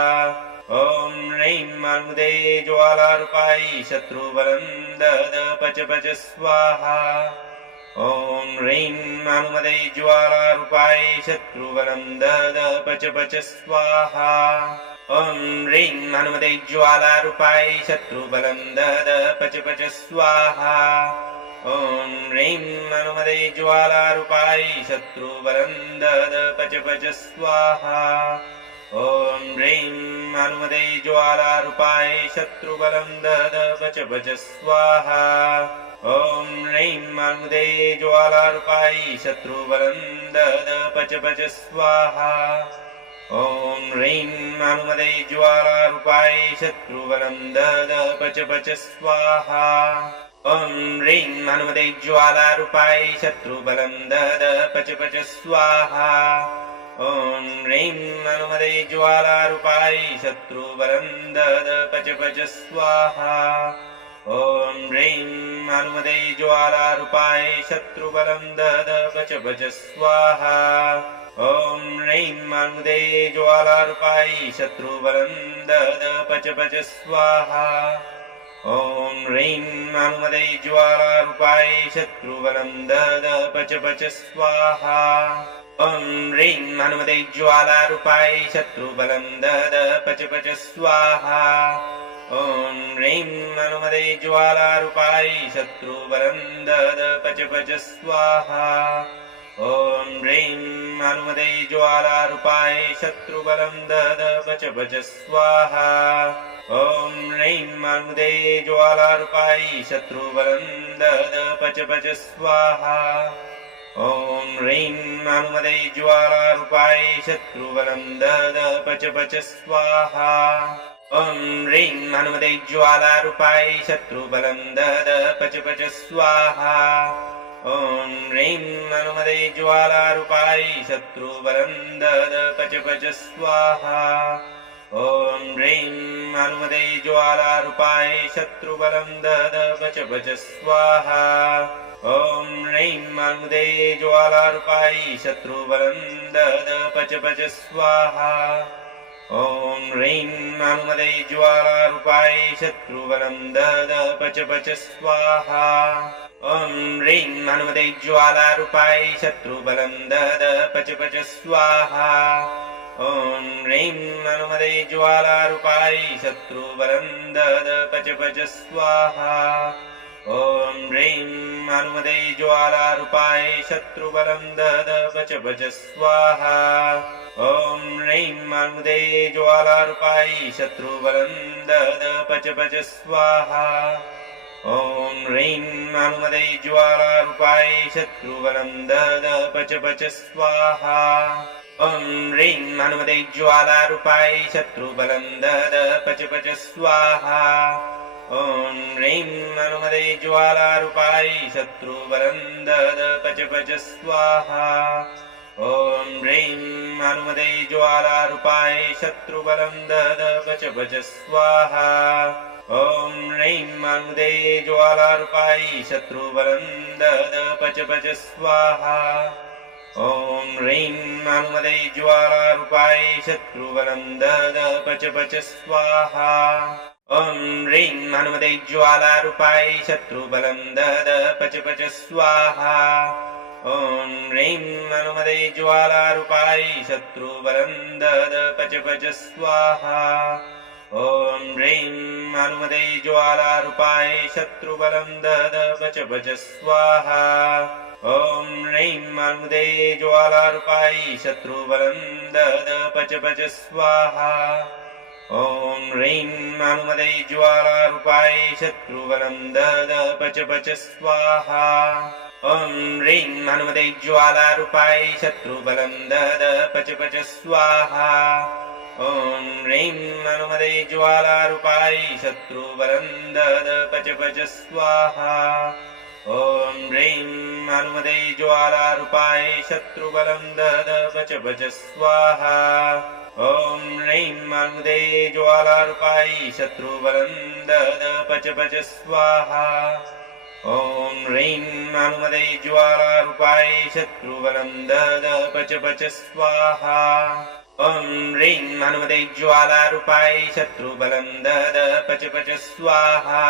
ॐ ह्रीं हनुमते ज्वालारूपाय शत्रुबलं दद पच पच स्वाहा ॐ ह्रीं हनुमते ज्वालारूपाय शत्रुबलं दद पच पच स्वाहा ॐ ह्रीं हनुमते ज्वालारूपाय शत्रुबलं दद पच पच स्वाहा ॐ ह्रीं हनुमते ज्वालारूपाय शत्रुबलं दद पच पच स्वाहा ॐ ह्रीं हनुमते ज्वालारूपाय शत्रुबलं दद पच पच स्वाहा ॐ ह्रीं हनुमते ज्वालारूपाय शत्रुबलं दद पच पच स्वाहा ॐ ह्रीं हनुमते ज्वालारूपाय शत्रुबलं दद पच पच स्वाहा ॐ ह्रीं हनुमते ज्वालारूपाय शत्रुबलं दद पच पच स्वाहा ॐ ह्रीं हनुमते ज्वालारूपाय शत्रुबलं दद पच पच स्वाहा ॐ ह्रीं हनुमते ज्वालारूपाय शत्रुबलं दद पच पच स्वाहा ॐ ह्रीं हनुमते ज्वालारूपाय शत्रुबलं दद पच पच स्वाहा ॐ ह्रीं हनुमते ज्वालारूपाय शत्रुबलं दद पच पच स्वाहा ॐ ह्रीं हनुमते ज्वालारूपाय शत्रुबलं दद पच पच स्वाहा ॐ ह्रीं हनुमते ज्वालारूपाय शत्रुबलं दद पच पच स्वाहा ॐ ह्रीं हनुमते ज्वालारूपाय शत्रुबलं दद पच पच स्वाहा ॐ ह्रीं हनुमते ज्वालारूपाय शत्रुबलं दद पच पच स्वाहा ॐ ह्रीं हनुमते ज्वालारूपाय शत्रुबलं दद पच पच स्वाहा ॐ ह्रीं हनुमते ज्वालारूपाय शत्रुबलं दद पच पच स्वाहा ॐ ह्रीं हनुमते ज्वालारूपाय शत्रुबलं दद पच पच स्वाहा ॐ ह्रीं हनुमते ज्वालारूपाय शत्रुबलं दद पच पच स्वाहा ॐ ह्रीं हनुमते ज्वालारूपाय शत्रुबलं दद पच पच स्वाहा ॐ ह्रीं हनुमते ज्वालारूपाय शत्रुबलं दद पच पच स्वाहा ॐ ह्रीं हनुमते ज्वालारूपाय शत्रुबलं दद पच पच स्वाहा ॐ ह्रीं हनुमते ज्वालारूपाय शत्रुबलं दद पच पच स्वाहा ॐ ह्रीं हनुमते ज्वालारूपाय शत्रुबलं दद पच पच स्वाहा ॐ ह्रीं हनुमते ज्वालारूपाय शत्रुबलं दद पच पच स्वाहा ॐ ह्रीं हनुमते ज्वालारूपाय शत्रुबलं दद पच पच स्वाहा ॐ ह्रीं हनुमते ज्वालारूपाय शत्रुबलं दद पच पच स्वाहा ॐ ह्रीं हनुमते ज्वालारूपाय शत्रुबलं दद पच पच स्वाहा ॐ ह्रीं हनुमते ज्वालारूपाय शत्रुबलं दद पच पच स्वाहा ॐ ह्रीं हनुमते ज्वालारूपाय शत्रुबलं दद पच पच स्वाहा ॐ ह्रीं हनुमते ज्वालारूपाय शत्रुबलं दद पच पच स्वाहा ॐ ह्रीं हनुमते ज्वालारूपाय शत्रुबलं दद पच पच स्वाहा ॐ ह्रीं हनुमते ज्वालारूपाय शत्रुबलं दद पच पच स्वाहा ॐ ह्रीं हनुमते ज्वालारूपाय शत्रुबलं दद पच पच स्वाहा ॐ ह्रीं हनुमते ज्वालारूपाय शत्रुबलं दद पच पच स्वाहा ॐ ह्रीं हनुमते ज्वालारूपाय शत्रुबलं दद पच पच स्वाहा ॐ ह्रीं हनुमते ज्वालारूपाय शत्रुबलं दद पच पच स्वाहा ॐ ह्रीं हनुमते ज्वालारूपाय शत्रुबलं दद पच पच स्वाहा ॐ ह्रीं हनुमते ज्वालारूपाय शत्रुबलं दद पच पच स्वाहा ॐ ह्रीं हनुमते ज्वालारूपाय शत्रुबलं दद पच पच स्वाहा ॐ ह्रीं हनुमते ज्वालारूपाय शत्रुबलं दद पच पच स्वाहा ॐ ह्रीं हनुमते ज्वालारूपाय शत्रुबलं दद पच पच स्वाहा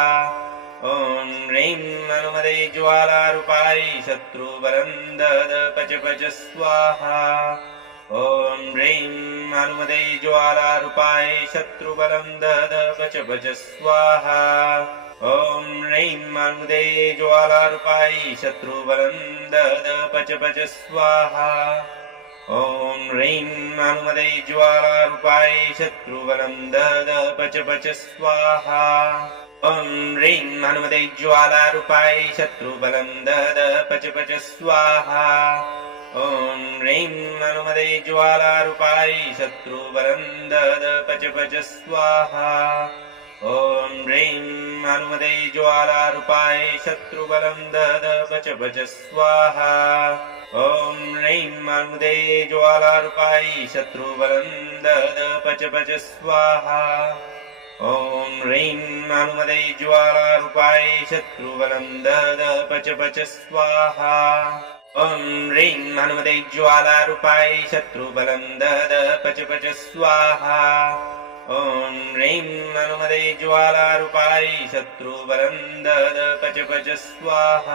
ॐ ह्रीं हनुमते ज्वालारूपाय शत्रुबलं दद पच पच स्वाहा ॐ ह्रीं हनुमते ज्वालारूपाय शत्रुबलं दद पच पच स्वाहा ॐ ह्रीं हनुमते ज्वालारूपाय शत्रुबलं दद पच पच स्वाहा ॐ ह्रीं हनुमते ज्वालारूपाय शत्रुबलं दद पच पच स्वाहा ॐ ह्रीं हनुमते ज्वालारूपाय शत्रुबलं दद पच पच स्वाहा ॐ ह्रीं हनुमते ज्वालारूपाय शत्रुबलं दद पच पच स्वाहा ॐ ह्रीं हनुमते ज्वालारूपाय शत्रुबलं दद पच पच स्वाहा ॐ ह्रीं हनुमते ज्वालारूपाय शत्रुबलं दद पच पच स्वाहा ॐ ह्रीं हनुमते ज्वालारूपाय शत्रुबलं दद पच पच स्वाहा ॐ ह्रीं हनुमते ज्वालारूपाय शत्रुबलं दद पच पच स्वाहा ॐ ह्रीं हनुमते ज्वालारूपाय शत्रुबलं दद पच पच स्वाहा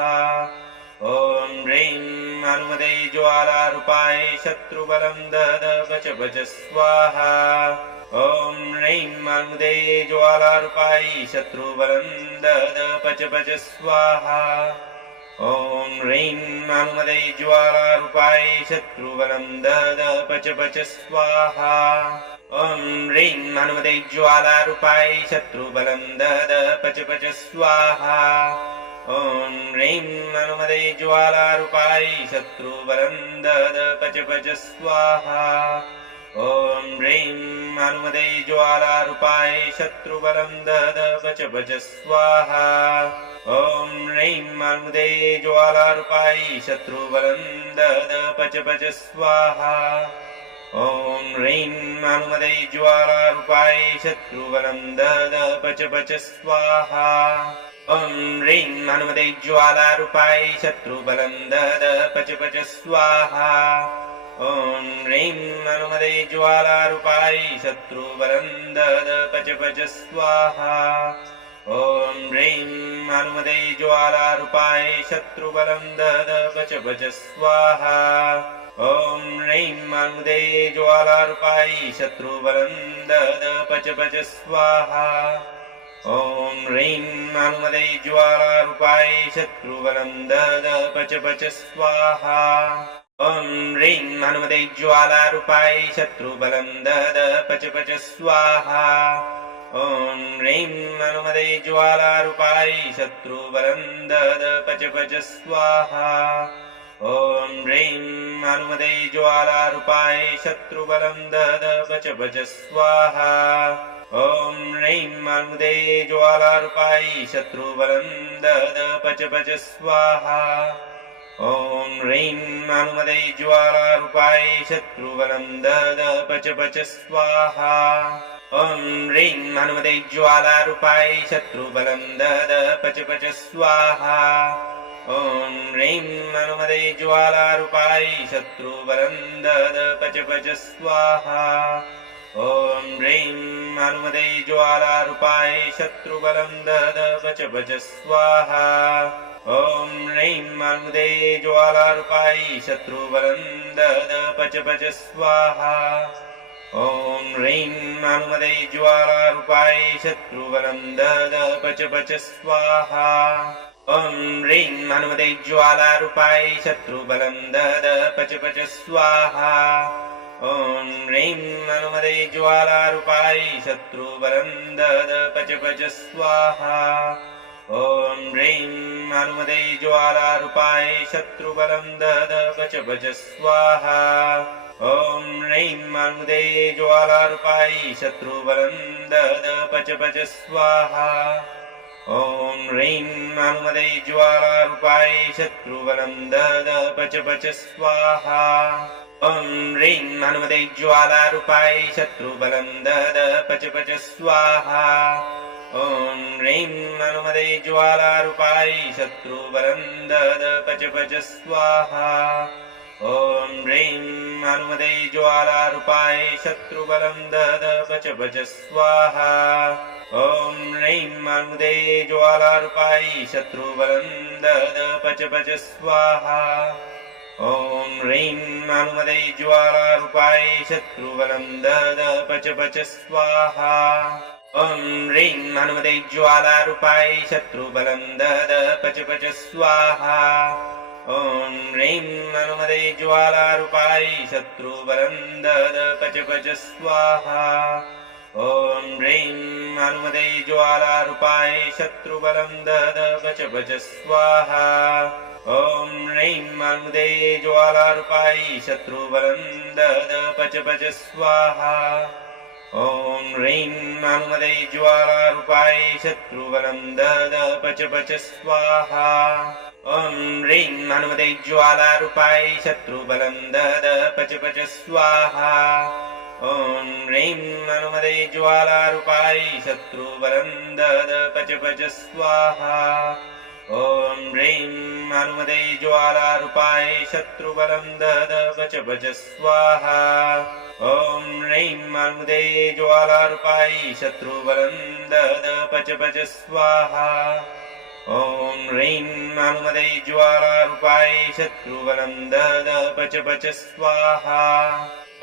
ॐ ह्रीं हनुमते ज्वालारूपाय शत्रुबलं दद पच पच स्वाहा ॐ ह्रीं हनुमते ज्वालारूपाय शत्रुबलं दद पच पच स्वाहा ॐ ह्रीं हनुमते ज्वालारूपाय शत्रुबलं दद पच पच स्वाहा ॐ ह्रीं हनुमते ज्वालारूपाय शत्रुबलं दद पच पच स्वाहा ॐ ह्रीं हनुमते ज्वालारूपाय शत्रुबलं दद पच पच स्वाहा ॐ ह्रीं हनुमते ज्वालारूपाय शत्रुबलं दद पच पच स्वाहा ॐ ह्रीं हनुमते ज्वालारूपाय शत्रुबलं दद पच पच स्वाहा ॐ ह्रीं हनुमते ज्वालारूपाय शत्रुबलं दद पच पच स्वाहा ॐ ह्रीं हनुमते ज्वालारूपाय शत्रुबलं दद पच पच स्वाहा ॐ ह्रीं हनुमते ज्वालारूपाय शत्रुबलं दद पच पच स्वाहा ॐ ह्रीं हनुमते ज्वालारूपाय शत्रुबलं दद पच पच स्वाहा ॐ ह्रीं हनुमते ज्वालारूपाय शत्रुबलं दद पच पच स्वाहा ॐ ह्रीं हनुमते ज्वालारूपाय शत्रुबलं दद पच पच स्वाहा ॐ ह्रीं हनुमते ज्वालारूपाय शत्रुबलं दद पच पच स्वाहा ॐ ह्रीं हनुमते ज्वालारूपाय शत्रुबलं दद पच पच स्वाहा ॐ ह्रीं हनुमते ज्वालारूपाय शत्रुबलं दद पच पच स्वाहा ॐ ह्रीं हनुमते ज्वालारूपाय शत्रुबलं दद पच पच स्वाहा ॐ ह्रीं हनुमते ज्वालारूपाय शत्रुबलं दद पच पच स्वाहा ॐ ह्रीं हनुमते ज्वालारूपाय शत्रुबलं दद पच पच स्वाहा ॐ ह्रीं हनुमते ज्वालारूपाय शत्रुबलं दद पच पच स्वाहा ॐ ह्रीं हनुमते ज्वालारूपाय शत्रुबलं दद पच पच स्वाहा ॐ ह्रीं हनुमते ज्वालारूपाय शत्रुबलं दद पच पच स्वाहा ॐ ह्रीं हनुमते ज्वालारूपाय शत्रुबलं दद पच पच स्वाहा ॐ ह्रीं हनुमते ज्वालारूपाय शत्रुबलं दद पच पच स्वाहा ॐ ह्रीं हनुमते ज्वालारूपाय शत्रुबलं दद पच पच स्वाहा ॐ ह्रीं हनुमते ज्वालारूपाय शत्रुबलं दद पच पच स्वाहा ॐ ह्रीं हनुमते ज्वालारूपाय शत्रुबलं दद पच पच स्वाहा ॐ ह्रीं हनुमते ज्वालारूपाय शत्रुबलं दद पच पच स्वाहा ॐ ह्रीं हनुमते ज्वालारूपाय शत्रुबलं दद पच पच स्वाहा ॐ ह्रीं हनुमते ज्वालारूपाय शत्रुबलं दद पच पच स्वाहा ॐ ह्रीं हनुमते ज्वालारूपाय शत्रुबलं दद पच पच स्वाहा ॐ ह्रीं हनुमते ज्वालारूपाय शत्रुबलं दद पच पच स्वाहा ॐ ह्रीं हनुमते ज्वालारूपाय शत्रुबलं दद पच पच स्वाहा ॐ ह्रीं हनुमते ज्वालारूपाय शत्रुबलं दद पच पच स्वाहा ॐ ह्रीं हनुमते ज्वालारूपाय शत्रुबलं दद पच पच स्वाहा ॐ ह्रीं हनुमते ज्वालारूपाय शत्रुबलं दद पच पच स्वाहा ॐ ह्रीं हनुमते ज्वालारूपाय शत्रुबलं दद पच पच स्वाहा ॐ ह्रीं हनुमते ज्वालारूपाय शत्रुबलं दद पच पच स्वाहा ॐ ह्रीं हनुमते ज्वालारूपाय शत्रुबलं दद पच पच स्वाहा ॐ ह्रीं हनुमते ज्वालारूपाय शत्रुबलं दद पच पच स्वाहा ॐ ह्रीं हनुमते ज्वालारूपाय शत्रुबलं दद पच पच स्वाहा ॐ ह्रीं हनुमते ज्वालारूपाय शत्रुबलं दद पच पच स्वाहा ॐ ह्रीं हनुमते ज्वालारूपाय शत्रुबलं दद पच पच स्वाहा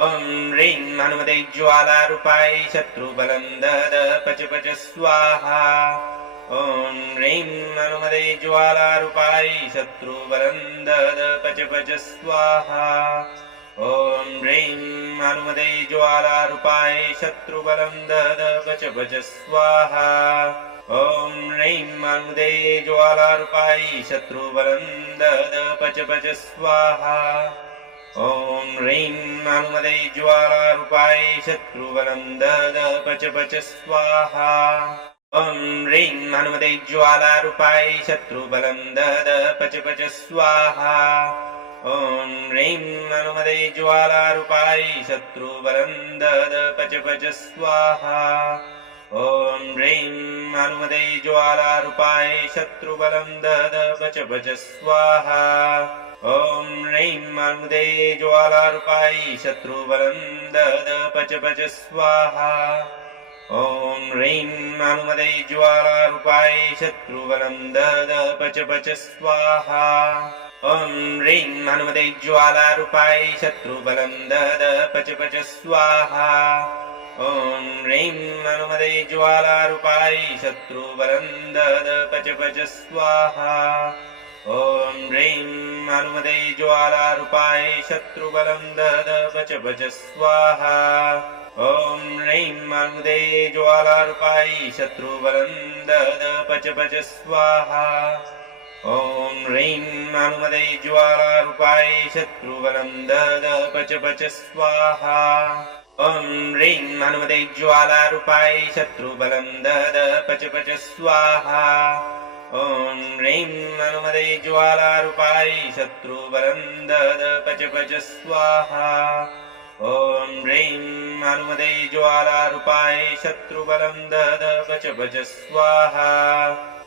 ॐ ह्रीं हनुमते ज्वालारूपाय शत्रुबलं दद पच पच स्वाहा ॐ ह्रीं हनुमते ज्वालारूपाय शत्रुबलं दद पच पच स्वाहा ॐ ह्रीं हनुमते ज्वालारूपाय शत्रुबलं दद पच पच स्वाहा ॐ ह्रीं हनुमते ज्वालारूपाय शत्रुबलं दद पच पच स्वाहा ॐ ह्रीं हनुमते ज्वालारूपाय शत्रुबलं दद पच पच स्वाहा ॐ ह्रीं हनुमते ज्वालारूपाय शत्रुबलं दद पच पच स्वाहा ॐ ह्रीं हनुमते ज्वालारूपाय शत्रुबलं दद पच पच स्वाहा ॐ ह्रीं हनुमते ज्वालारूपाय शत्रुबलं दद पच पच स्वाहा ॐ ह्रीं हनुमते ज्वालारूपाय शत्रुबलं दद पच पच स्वाहा ॐ ह्रीं हनुमते ज्वालारूपाय शत्रुबलं दद पच पच स्वाहा ॐ ह्रीं हनुमते ज्वालारूपाय शत्रुबलं दद पच पच स्वाहा ॐ ह्रीं हनुमते ज्वालारूपाय शत्रुबलं दद पच पच स्वाहा ॐ ह्रीं हनुमते ज्वालारूपाय शत्रुबलं दद पच पच स्वाहा ॐ ह्रीं हनुमते ज्वालारूपाय शत्रुबलं दद पच पच स्वाहा ॐ ह्रीं हनुमते ज्वालारूपाय शत्रुबलं दद पच पच स्वाहा ॐ ह्रीं हनुमते ज्वालारूपाय शत्रुबलं दद पच पच स्वाहा ॐ ह्रीं हनुमते ज्वालारूपाय शत्रुबलं दद पच पच स्वाहा ॐ ह्रीं हनुमते ज्वालारूपाय शत्रुबलं दद पच पच स्वाहा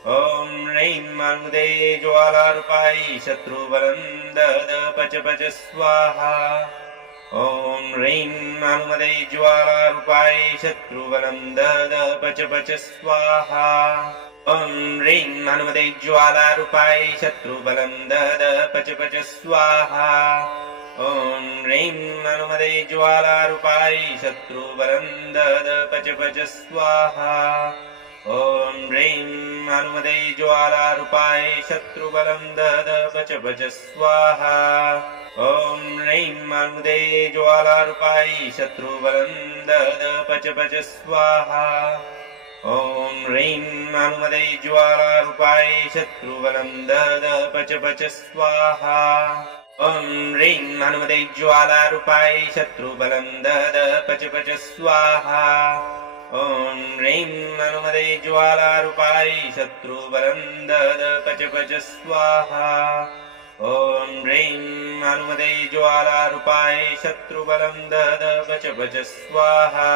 ॐ ह्रीं हनुमते ज्वालारूपाय शत्रुबलं दद पच पच स्वाहा ॐ ह्रीं हनुमते ज्वालारूपाय शत्रुबलं दद पच पच स्वाहा ॐ ह्रीं हनुमते ज्वालारूपाय शत्रुबलं दद पच पच स्वाहा ॐ ह्रीं हनुमते ज्वालारूपाय शत्रुबलं दद पच पच स्वाहा ॐ ह्रीं हनुमते ज्वालारूपाय शत्रुबलं दद पच पच स्वाहा ॐ ह्रीं हनुमते ज्वालारूपाय शत्रुबलं दद पच पच स्वाहा ॐ ह्रीं हनुमते ज्वालारूपाय शत्रुबलं दद पच पच स्वाहा ॐ ह्रीं हनुमते ज्वालारूपाय शत्रुबलं दद पच पच स्वाहा ॐ ह्रीं हनुमते ज्वालारूपाय शत्रुबलं दद पच पच स्वाहा ॐ ह्रीं हनुमते ज्वालारूपाय शत्रुबलं दद पच पच स्वाहा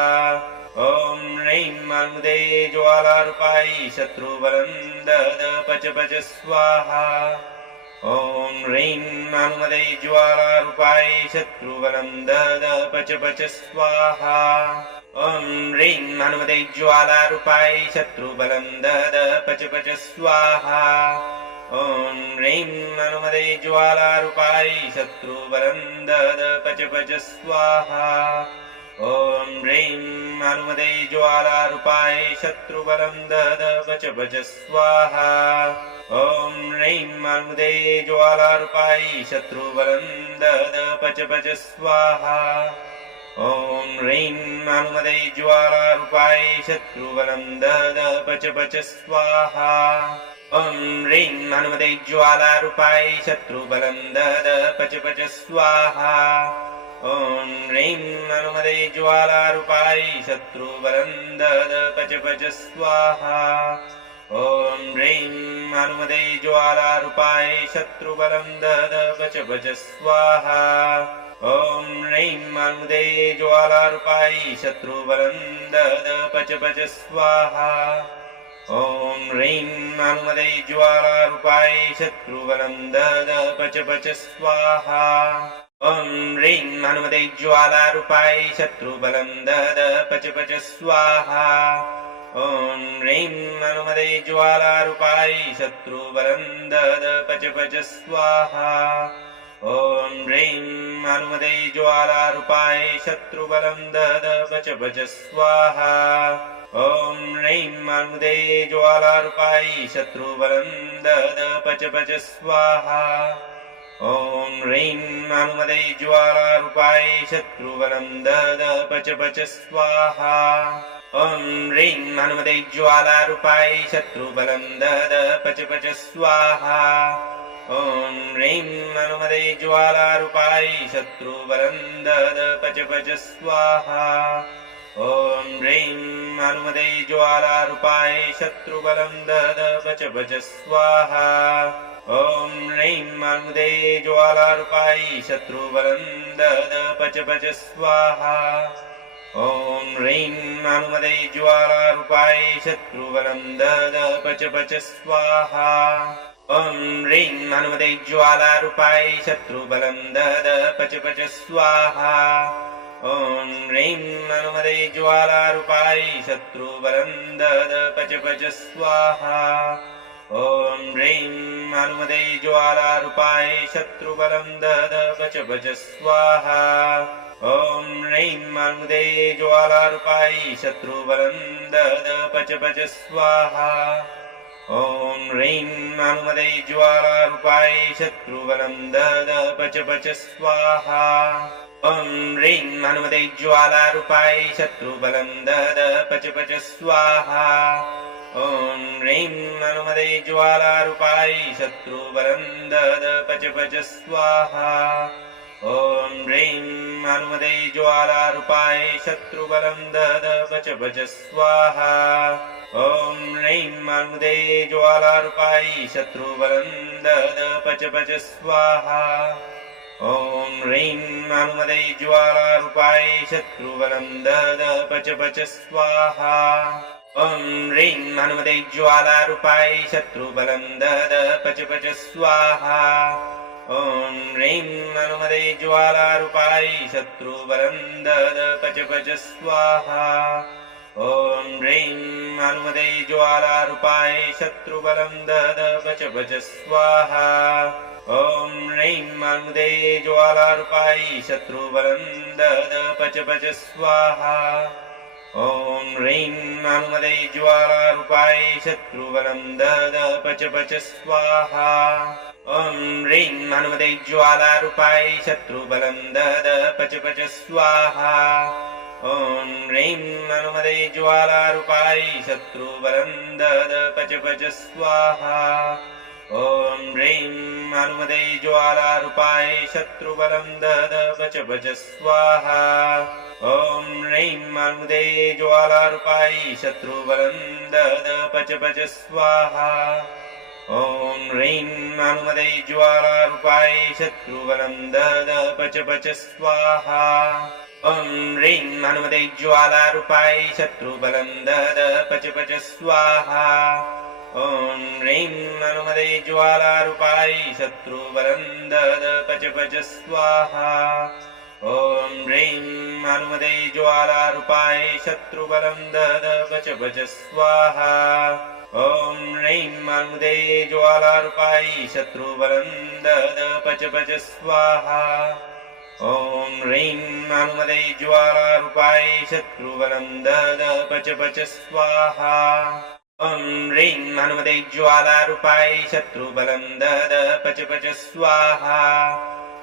ॐ ह्रीं हनुमते ज्वालारूपाय शत्रुबलं दद पच पच स्वाहा ॐ ह्रीं हनुमते ज्वालारूपाय शत्रुबलं दद पच पच स्वाहा ॐ ह्रीं हनुमते ज्वालारूपाय शत्रुबलं दद पच पच स्वाहा ॐ ह्रीं हनुमते ज्वालारूपाय शत्रुबलं दद पच पच स्वाहा ॐ ह्रीं हनुमते ज्वालारूपाय शत्रुबलं दद पच पच स्वाहा ॐ ह्रीं हनुमते ज्वालारूपाय शत्रुबलं दद पच पच स्वाहा ॐ ह्रीं हनुमते ज्वालारूपाय शत्रुबलं दद पच पच स्वाहा ॐ ह्रीं हनुमते ज्वालारूपाय शत्रुबलं दद पच पच स्वाहा ॐ ह्रीं हनुमते ज्वालारूपाय शत्रुबलं दद पच पच स्वाहा ॐ ह्रीं हनुमते ज्वालारूपाय शत्रुबलं दद पच पच स्वाहा ॐ ह्रीं हनुमते ज्वालारूपाय शत्रुबलं दद पच पच स्वाहा ॐ ह्रीं हनुमते ज्वालारूपाय शत्रुबलं दद पच पच स्वाहा ॐ ह्रीं हनुमते ज्वालारूपाय शत्रुबलं दद पच पच स्वाहा ॐ ह्रीं हनुमते ज्वालारूपाय शत्रुबलं दद पच पच स्वाहा ॐ ह्रीं हनुमते ज्वालारूपाय शत्रुबलं दद पच पच स्वाहा ॐ ह्रीं हनुमते ज्वालारूपाय शत्रुबलं दद पच पच स्वाहा ॐ ह्रीं हनुमते ज्वालारूपाय शत्रुबलं दद पच पच स्वाहा ॐ ह्रीं हनुमते ज्वालारूपाय शत्रुबलं दद पच पच स्वाहा ॐ ह्रीं हनुमते ज्वालारूपाय शत्रुबलं दद पच पच स्वाहा ॐ ह्रीं हनुमते ज्वालारूपाय शत्रुबलं दद पच पच स्वाहा ॐ ह्रीं हनुमते ज्वालारूपाय शत्रुबलं दद पच पच स्वाहा ॐ ह्रीं हनुमते ज्वालारूपाय शत्रुबलं दद पच पच स्वाहा ॐ ह्रीं हनुमते ज्वालारूपाय शत्रुबलं दद पच पच स्वाहा ॐ ह्रीं हनुमते ज्वालारूपाय शत्रुबलं दद पच पच स्वाहा ॐ ह्रीं हनुमते ज्वालारूपाय शत्रुबलं दद पच पच स्वाहा ॐ ह्रीं हनुमते ज्वालारूपाय शत्रुबलं दद पच पच स्वाहा ॐ ह्रीं हनुमते ज्वालारूपाय शत्रुबलं दद पच पच स्वाहा ॐ ह्रीं हनुमते ज्वालारूपाय शत्रुबलं दद पच पच स्वाहा ॐ ह्रीं हनुमते ज्वालारूपाय शत्रुबलं दद पच पच स्वाहा ॐ ह्रीं हनुमते ज्वालारूपाय शत्रुबलं दद पच पच स्वाहा ॐ ह्रीं हनुमते ज्वालारूपाय शत्रुबलं दद पच पच स्वाहा ॐ ह्रीं हनुमते ज्वालारूपाय शत्रुबलं दद पच पच स्वाहा ॐ ह्रीं हनुमते ज्वालारूपाय शत्रुबलं दद पच पच स्वाहा ॐ ह्रीं हनुमते ज्वालारूपाय शत्रुबलं दद पच पच स्वाहा ॐ ह्रीं हनुमते ज्वालारूपाय शत्रुबलं दद पच पच स्वाहा ॐ ह्रीं हनुमते ज्वालारूपाय शत्रुबलं दद पच पच स्वाहा ॐ ह्रीं हनुमते ज्वालारूपाय शत्रुबलं दद पच पच स्वाहा ॐ ह्रीं हनुमते ज्वालारूपाय शत्रुबलं दद पच पच स्वाहा ॐ ह्रीं हनुमते ज्वालारूपाय शत्रुबलं दद पच पच स्वाहा ॐ ह्रीं हनुमते ज्वालारूपाय शत्रुबलं दद पच पच स्वाहा ॐ ह्रीं हनुमते ज्वालारूपाय शत्रुबलं दद पच पच स्वाहा ॐ ह्रीं हनुमते ज्वालारूपाय शत्रुबलं दद पच पच स्वाहा ॐ ह्रीं हनुमते ज्वालारूपाय शत्रुबलं दद पच पच स्वाहा ॐ ह्रीं हनुमते ज्वालारूपाय शत्रुबलं दद पच पच स्वाहा ॐ ह्रीं हनुमते ज्वालारूपाय शत्रुबलं दद पच पच स्वाहा ॐ ह्रीं हनुमते ज्वालारूपाय शत्रुबलं दद पच पच स्वाहा ॐ ह्रीं हनुमते ज्वालारूपाय शत्रुबलं दद पच पच स्वाहा ॐ ह्रीं हनुमते ज्वालारूपाय शत्रुबलं दद पच पच स्वाहा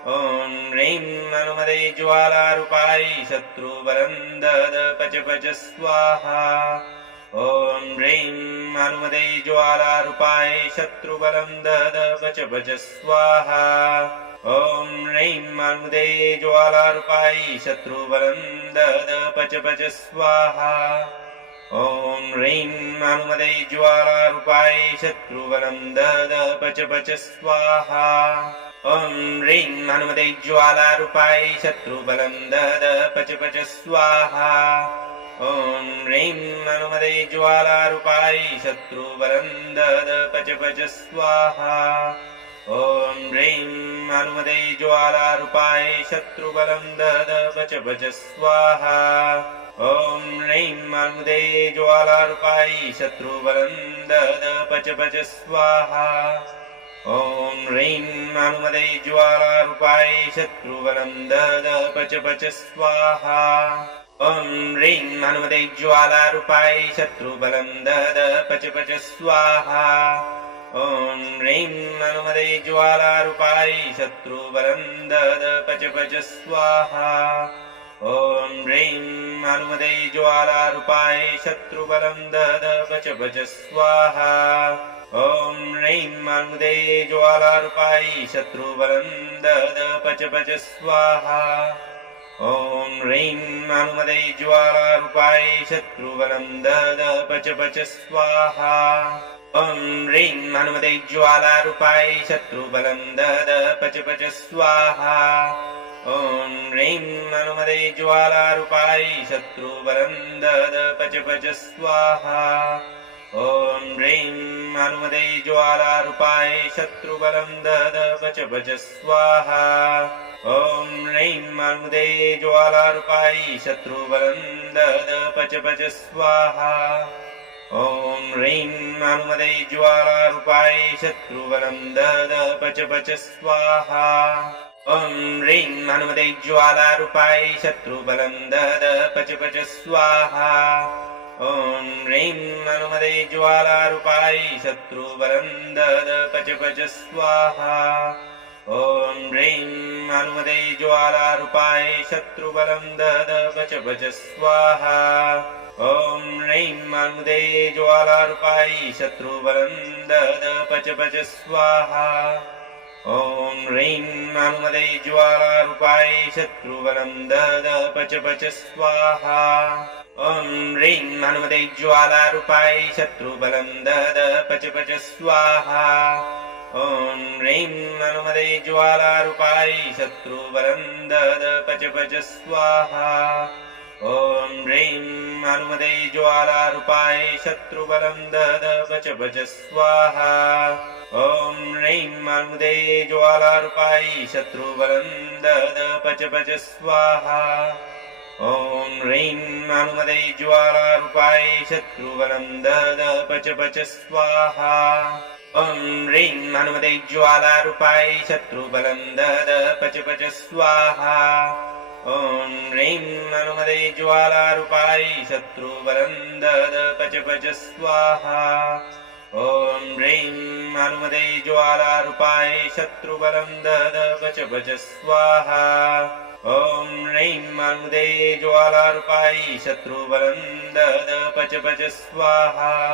ॐ ह्रीं हनुमते ज्वालारूपाय शत्रुबलं दद पच पच स्वाहा ॐ ह्रीं हनुमते ज्वालारूपाय शत्रुबलं दद पच पच स्वाहा ॐ ह्रीं हनुमते ज्वालारूपाय शत्रुबलं दद पच पच स्वाहा ॐ ह्रीं हनुमते ज्वालारूपाय शत्रुबलं दद पच पच स्वाहा ॐ ह्रीं हनुमते ज्वालारूपाय शत्रुबलं दद पच पच स्वाहा ॐ ह्रीं हनुमते ज्वालारूपाय शत्रुबलं दद पच पच स्वाहा ॐ ह्रीं हनुमते ज्वालारूपाय शत्रुबलं दद पच पच स्वाहा ॐ ह्रीं हनुमते ज्वालारूपाय शत्रुबलं दद पच पच स्वाहा ॐ ह्रीं हनुमते ज्वालारूपाय शत्रुबलं दद पच पच स्वाहा ॐ ह्रीं हनुमते ज्वालारूपाय शत्रुबलं दद पच पच स्वाहा ॐ ह्रीं हनुमते ज्वालारूपाय शत्रुबलं दद पच पच स्वाहा ॐ ह्रीं हनुमते ज्वालारूपाय शत्रुबलं दद पच पच स्वाहा ॐ ह्रीं हनुमते ज्वालारूपाय शत्रुबलं दद पच पच स्वाहा ॐ ह्रीं हनुमते ज्वालारूपाय शत्रुबलं दद पच पच स्वाहा ॐ ह्रीं हनुमते ज्वालारूपाय शत्रुबलं दद पच पच स्वाहा ॐ ह्रीं हनुमते ज्वालारूपाय शत्रुबलं दद पच पच स्वाहा ॐ ह्रीं हनुमते ज्वालारूपाय शत्रुबलं दद पच पच स्वाहा ॐ ह्रीं हनुमते ज्वालारूपाय शत्रुबलं दद पच पच स्वाहा ॐ ह्रीं हनुमते ज्वालारूपाय शत्रुबलं दद पच पच स्वाहा ॐ ह्रीं हनुमते ज्वालारूपाय शत्रुबलं दद पच पच स्वाहा ॐ ह्रीं हनुमते ज्वालारूपाय शत्रुबलं दद पच पच स्वाहा ॐ ह्रीं हनुमते ज्वालारूपाय शत्रुबलं दद पच पच स्वाहा ॐ ह्रीं हनुमते ज्वालारूपाय शत्रुबलं दद पच पच स्वाहा ॐ ह्रीं हनुमते ज्वालारूपाय शत्रुबलं दद पच पच स्वाहा ॐ ह्रीं हनुमते ज्वालारूपाय शत्रुबलं दद पच पच स्वाहा ॐ ह्रीं हनुमते ज्वालारूपाय शत्रुबलं दद पच पच स्वाहा ॐ ह्रीं हनुमते ज्वालारूपाय शत्रुबलं दद पच पच स्वाहा ॐ ह्रीं हनुमते ज्वालारूपाय शत्रुबलं दद पच पच स्वाहा ॐ ह्रीं हनुमते ज्वालारूपाय शत्रुबलं दद पच पच स्वाहा ॐ ह्रीं हनुमते ज्वालारूपाय शत्रुबलं दद पच पच स्वाहा ॐ ह्रीं हनुमते ज्वालारूपाय शत्रुबलं दद पच पच स्वाहा ॐ ह्रीं हनुमते ज्वालारूपाय शत्रुबलं दद पच पच स्वाहा ॐ ह्रीं हनुमते ज्वालारूपाय शत्रुबलं दद पच पच स्वाहा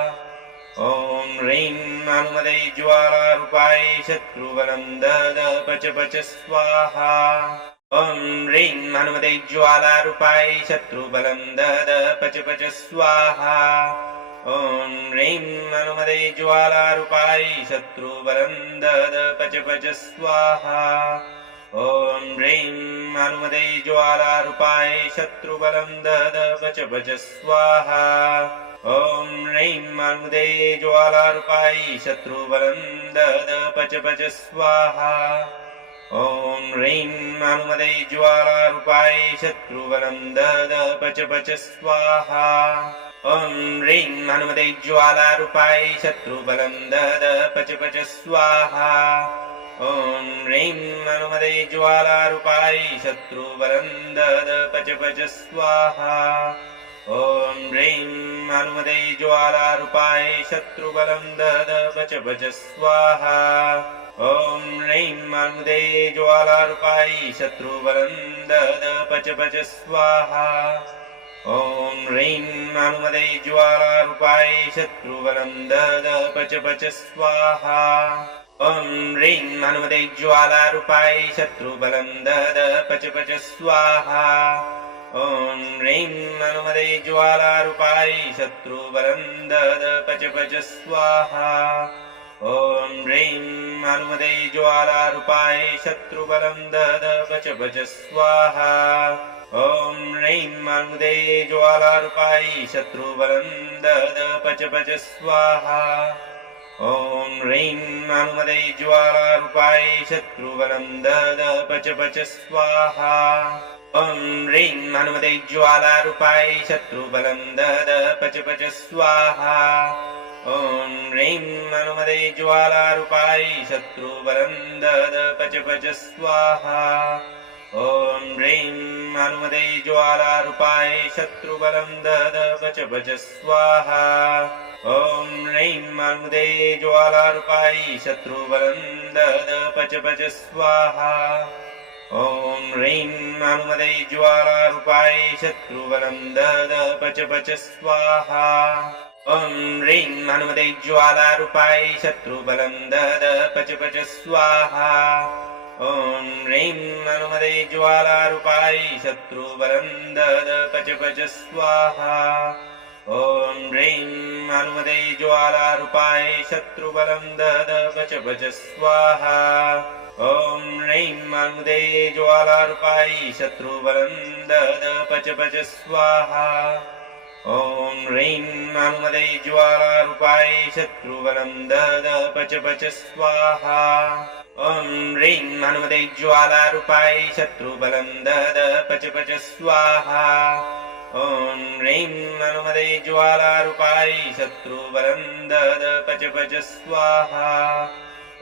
ॐ ह्रीं हनुमते ज्वालारूपाय शत्रुबलं दद पच पच स्वाहा ॐ ह्रीं हनुमते ज्वालारूपाय शत्रुबलं दद पच पच स्वाहा ॐ ह्रीं हनुमते ज्वालारूपाय शत्रुबलं दद पच पच स्वाहा ॐ ह्रीं हनुमते ज्वालारूपाय शत्रुबलं दद पच पच स्वाहा ॐ ह्रीं हनुमते ज्वालारूपाय शत्रुबलं दद पच पच स्वाहा ॐ ह्रीं हनुमते ज्वालारूपाय शत्रुबलं दद पच पच स्वाहा ॐ ह्रीं हनुमते ज्वालारूपाय शत्रुबलं दद पच पच स्वाहा ॐ ह्रीं हनुमते ज्वालारूपाय शत्रुबलं दद पच पच स्वाहा ॐ ह्रीं हनुमते ज्वालारूपाय शत्रुबलं दद पच पच स्वाहा ॐ ह्रीं हनुमते ज्वालारूपाय शत्रुबलं दद पच पच स्वाहा ॐ ह्रीं हनुमते ज्वालारूपाय शत्रुबलं दद पच पच स्वाहा ॐ ह्रीं हनुमते ज्वालारूपाय शत्रुबलं दद पच पच स्वाहा ॐ ह्रीं हनुमते ज्वालारूपाय शत्रुबलं दद पच पच स्वाहा ॐ ह्रीं हनुमते ज्वालारूपाय शत्रुबलं दद पच पच स्वाहा ॐ ह्रीं हनुमते ज्वालारूपाय शत्रुबलं दद पच पच स्वाहा ॐ ह्रीं हनुमते ज्वालारूपाय शत्रुबलं दद पच पच स्वाहा ॐ ह्रीं हनुमते ज्वालारूपाय शत्रुबलं दद पच पच स्वाहा ॐ ह्रीं हनुमते ज्वालारूपाय शत्रुबलं दद पच पच स्वाहा ॐ ह्रीं हनुमते ज्वालारूपाय शत्रुबलं दद पच पच स्वाहा ॐ ह्रीं हनुमते ज्वालारूपाय शत्रुबलं दद पच पच स्वाहा ॐ ह्रीं हनुमते ज्वालारूपाय शत्रुबलं दद पच पच स्वाहा ॐ ह्रीं हनुमते ज्वालारूपाय शत्रुबलं दद पच पच स्वाहा ॐ ह्रीं हनुमते ज्वालारूपाय शत्रुबलं दद पच पच स्वाहा ॐ ह्रीं हनुमते ज्वालारूपाय शत्रुबलं दद पच पच स्वाहा ॐ ह्रीं हनुमते ज्वालारूपाय शत्रुबलं दद पच पच स्वाहा ॐ ह्रीं हनुमते ज्वालारूपाय शत्रुबलं दद पच पच स्वाहा ॐ ह्रीं हनुमते ज्वालारूपाय शत्रुबलं दद पच पच स्वाहा ॐ ह्रीं हनुमते ज्वालारूपाय शत्रुबलं दद पच पच स्वाहा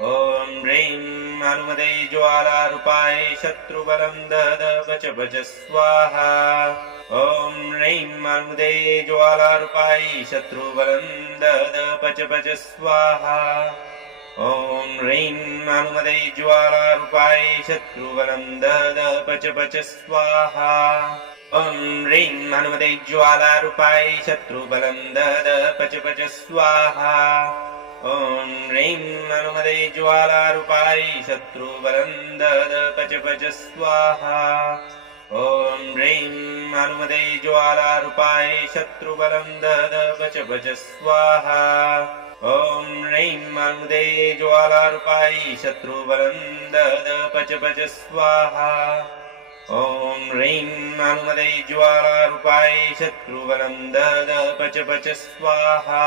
ॐ ह्रीं हनुमते ज्वालारूपाय शत्रुबलं दद पच पच स्वाहा ॐ ह्रीं हनुमते ज्वालारूपाय शत्रुबलं दद पच पच स्वाहा ॐ ह्रीं हनुमते ज्वालारूपाय शत्रुबलं दद पच पच स्वाहा ॐ ह्रीं हनुमते ज्वालारूपाय शत्रुबलं दद पच पच स्वाहा ॐ ह्रीं हनुमते ज्वालारूपाय शत्रुबलं दद पच पच स्वाहा ॐ ह्रीं हनुमते ज्वालारूपाय शत्रुबलं दद पच पच स्वाहा ॐ ह्रीं हनुमते ज्वालारूपाय शत्रुबलं दद पच पच स्वाहा ॐ ह्रीं हनुमते ज्वालारूपाय शत्रुबलं दद पच पच स्वाहा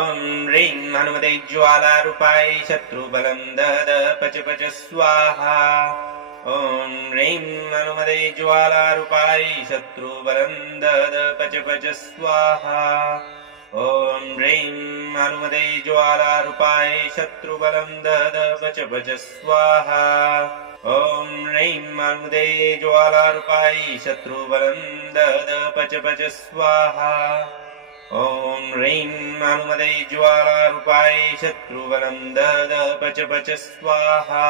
ॐ ह्रीं हनुमते ज्वालारूपाय शत्रुबलं दद पच पच स्वाहा ॐ ह्रीं हनुमते ज्वालारूपाय शत्रुबलं दद पच पच स्वाहा ॐ ह्रीं हनुमते ज्वालारूपाय शत्रुबलं दद पच पच स्वाहा ॐ ह्रीं हनुमते ज्वालारूपाय शत्रुबलं दद पच पच स्वाहा ॐ ह्रीं हनुमते ज्वालारूपाय शत्रुबलं दद पच पच स्वाहा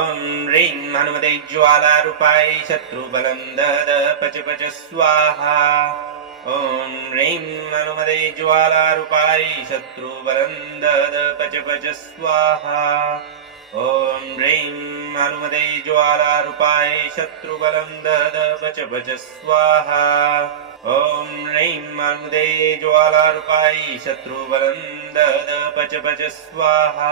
ॐ ह्रीं हनुमते ज्वालारूपाय शत्रुबलं दद पच पच स्वाहा ॐ ह्रीं हनुमते ज्वालारूपाय शत्रुबलं दद पच पच स्वाहा ॐ ह्रीं हनुमते ज्वालारूपाय शत्रुबलं दद पच पच स्वाहा ॐ ह्रीं हनुमते ज्वालारूपाय शत्रुबलं दद पच पच स्वाहा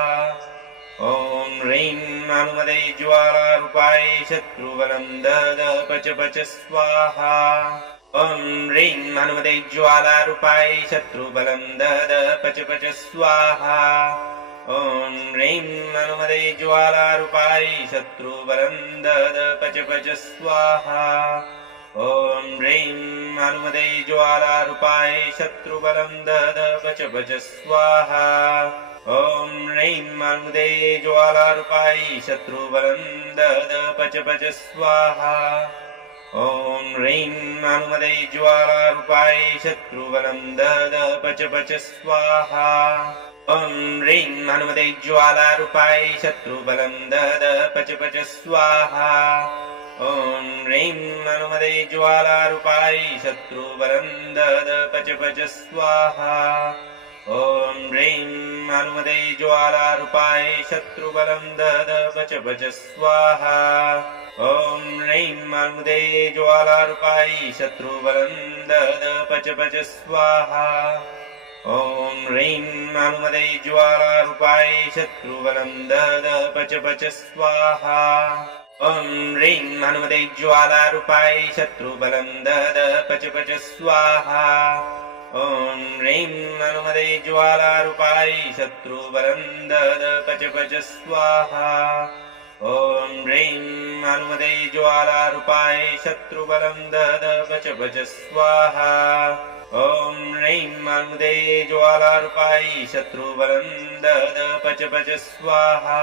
ॐ ह्रीं हनुमते ज्वालारूपाय शत्रुबलं दद पच पच स्वाहा ॐ ह्रीं हनुमते ज्वालारूपाय शत्रुबलं दद पच पच स्वाहा ॐ ह्रीं हनुमते ज्वालारूपाय शत्रुबलं दद पच पच स्वाहा ॐ ह्रीं हनुमते ज्वालारूपाय शत्रुबलं दद पच पच स्वाहा ॐ ह्रीं हनुमते ज्वालारूपाय शत्रुबलं दद पच पच स्वाहा ॐ ह्रीं हनुमते ज्वालारूपाय शत्रुबलं दद पच पच स्वाहा ॐ ह्रीं हनुमते ज्वालारूपाय शत्रुबलं दद पच पच स्वाहा ॐ ह्रीं हनुमते ज्वालारूपाय शत्रुबलं दद पच पच स्वाहा ॐ ह्रीं हनुमते ज्वालारूपाय शत्रुबलं दद पच पच स्वाहा ॐ ह्रीं हनुमते ज्वालारूपाय शत्रुबलं दद पच पच स्वाहा ॐ ह्रीं हनुमते ज्वालारूपाय शत्रुबलं दद पच पच स्वाहा ॐ ह्रीं हनुमते ज्वालारूपाय शत्रुबलं दद पच पच स्वाहा ॐ ह्रीं हनुमते ज्वालारूपाय शत्रुबलं दद पच पच स्वाहा ॐ ह्रीं हनुमते ज्वालारूपाय शत्रुबलं दद पच पच स्वाहा ॐ ह्रीं हनुमते ज्वालारूपाय शत्रुबलं दद पच पच स्वाहा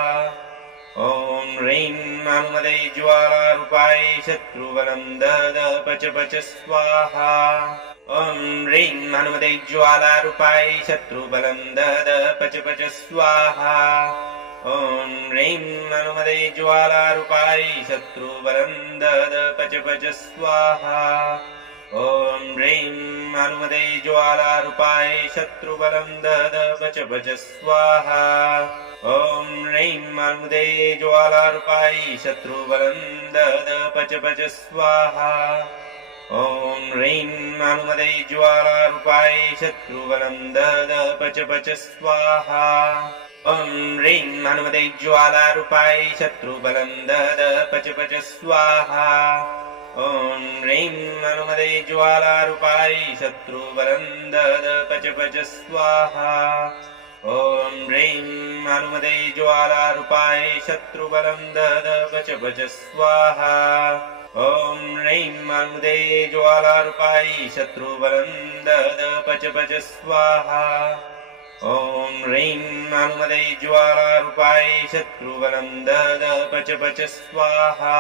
ॐ ह्रीं हनुमते ज्वालारूपाय शत्रुबलं दद पच पच स्वाहा ॐ ह्रीं हनुमते ज्वालारूपाय शत्रुबलं दद पच पच स्वाहा ॐ ह्रीं हनुमते ज्वालारूपाय शत्रुबलं दद पच पच स्वाहा ॐ ह्रीं हनुमते ज्वालारूपाय शत्रुबलं दद पच पच स्वाहा ॐ ह्रीं हनुमते ज्वालारूपाय शत्रुबलं दद पच पच स्वाहा ॐ ह्रीं हनुमते ज्वालारूपाय शत्रुबलं दद पच पच स्वाहा ॐ ह्रीं हनुमते ज्वालारूपाय शत्रुबलं दद पच पच स्वाहा ॐ ह्रीं हनुमते ज्वालारूपाय शत्रुबलं दद पच पच स्वाहा ॐ ह्रीं हनुमते ज्वालारूपाय शत्रुबलं दद पच पच स्वाहा ॐ ह्रीं हनुमते ज्वालारूपाय शत्रुबलं दद पच पच स्वाहा ॐ ह्रीं हनुमते ज्वालारूपाय शत्रुबलं दद पच पच स्वाहा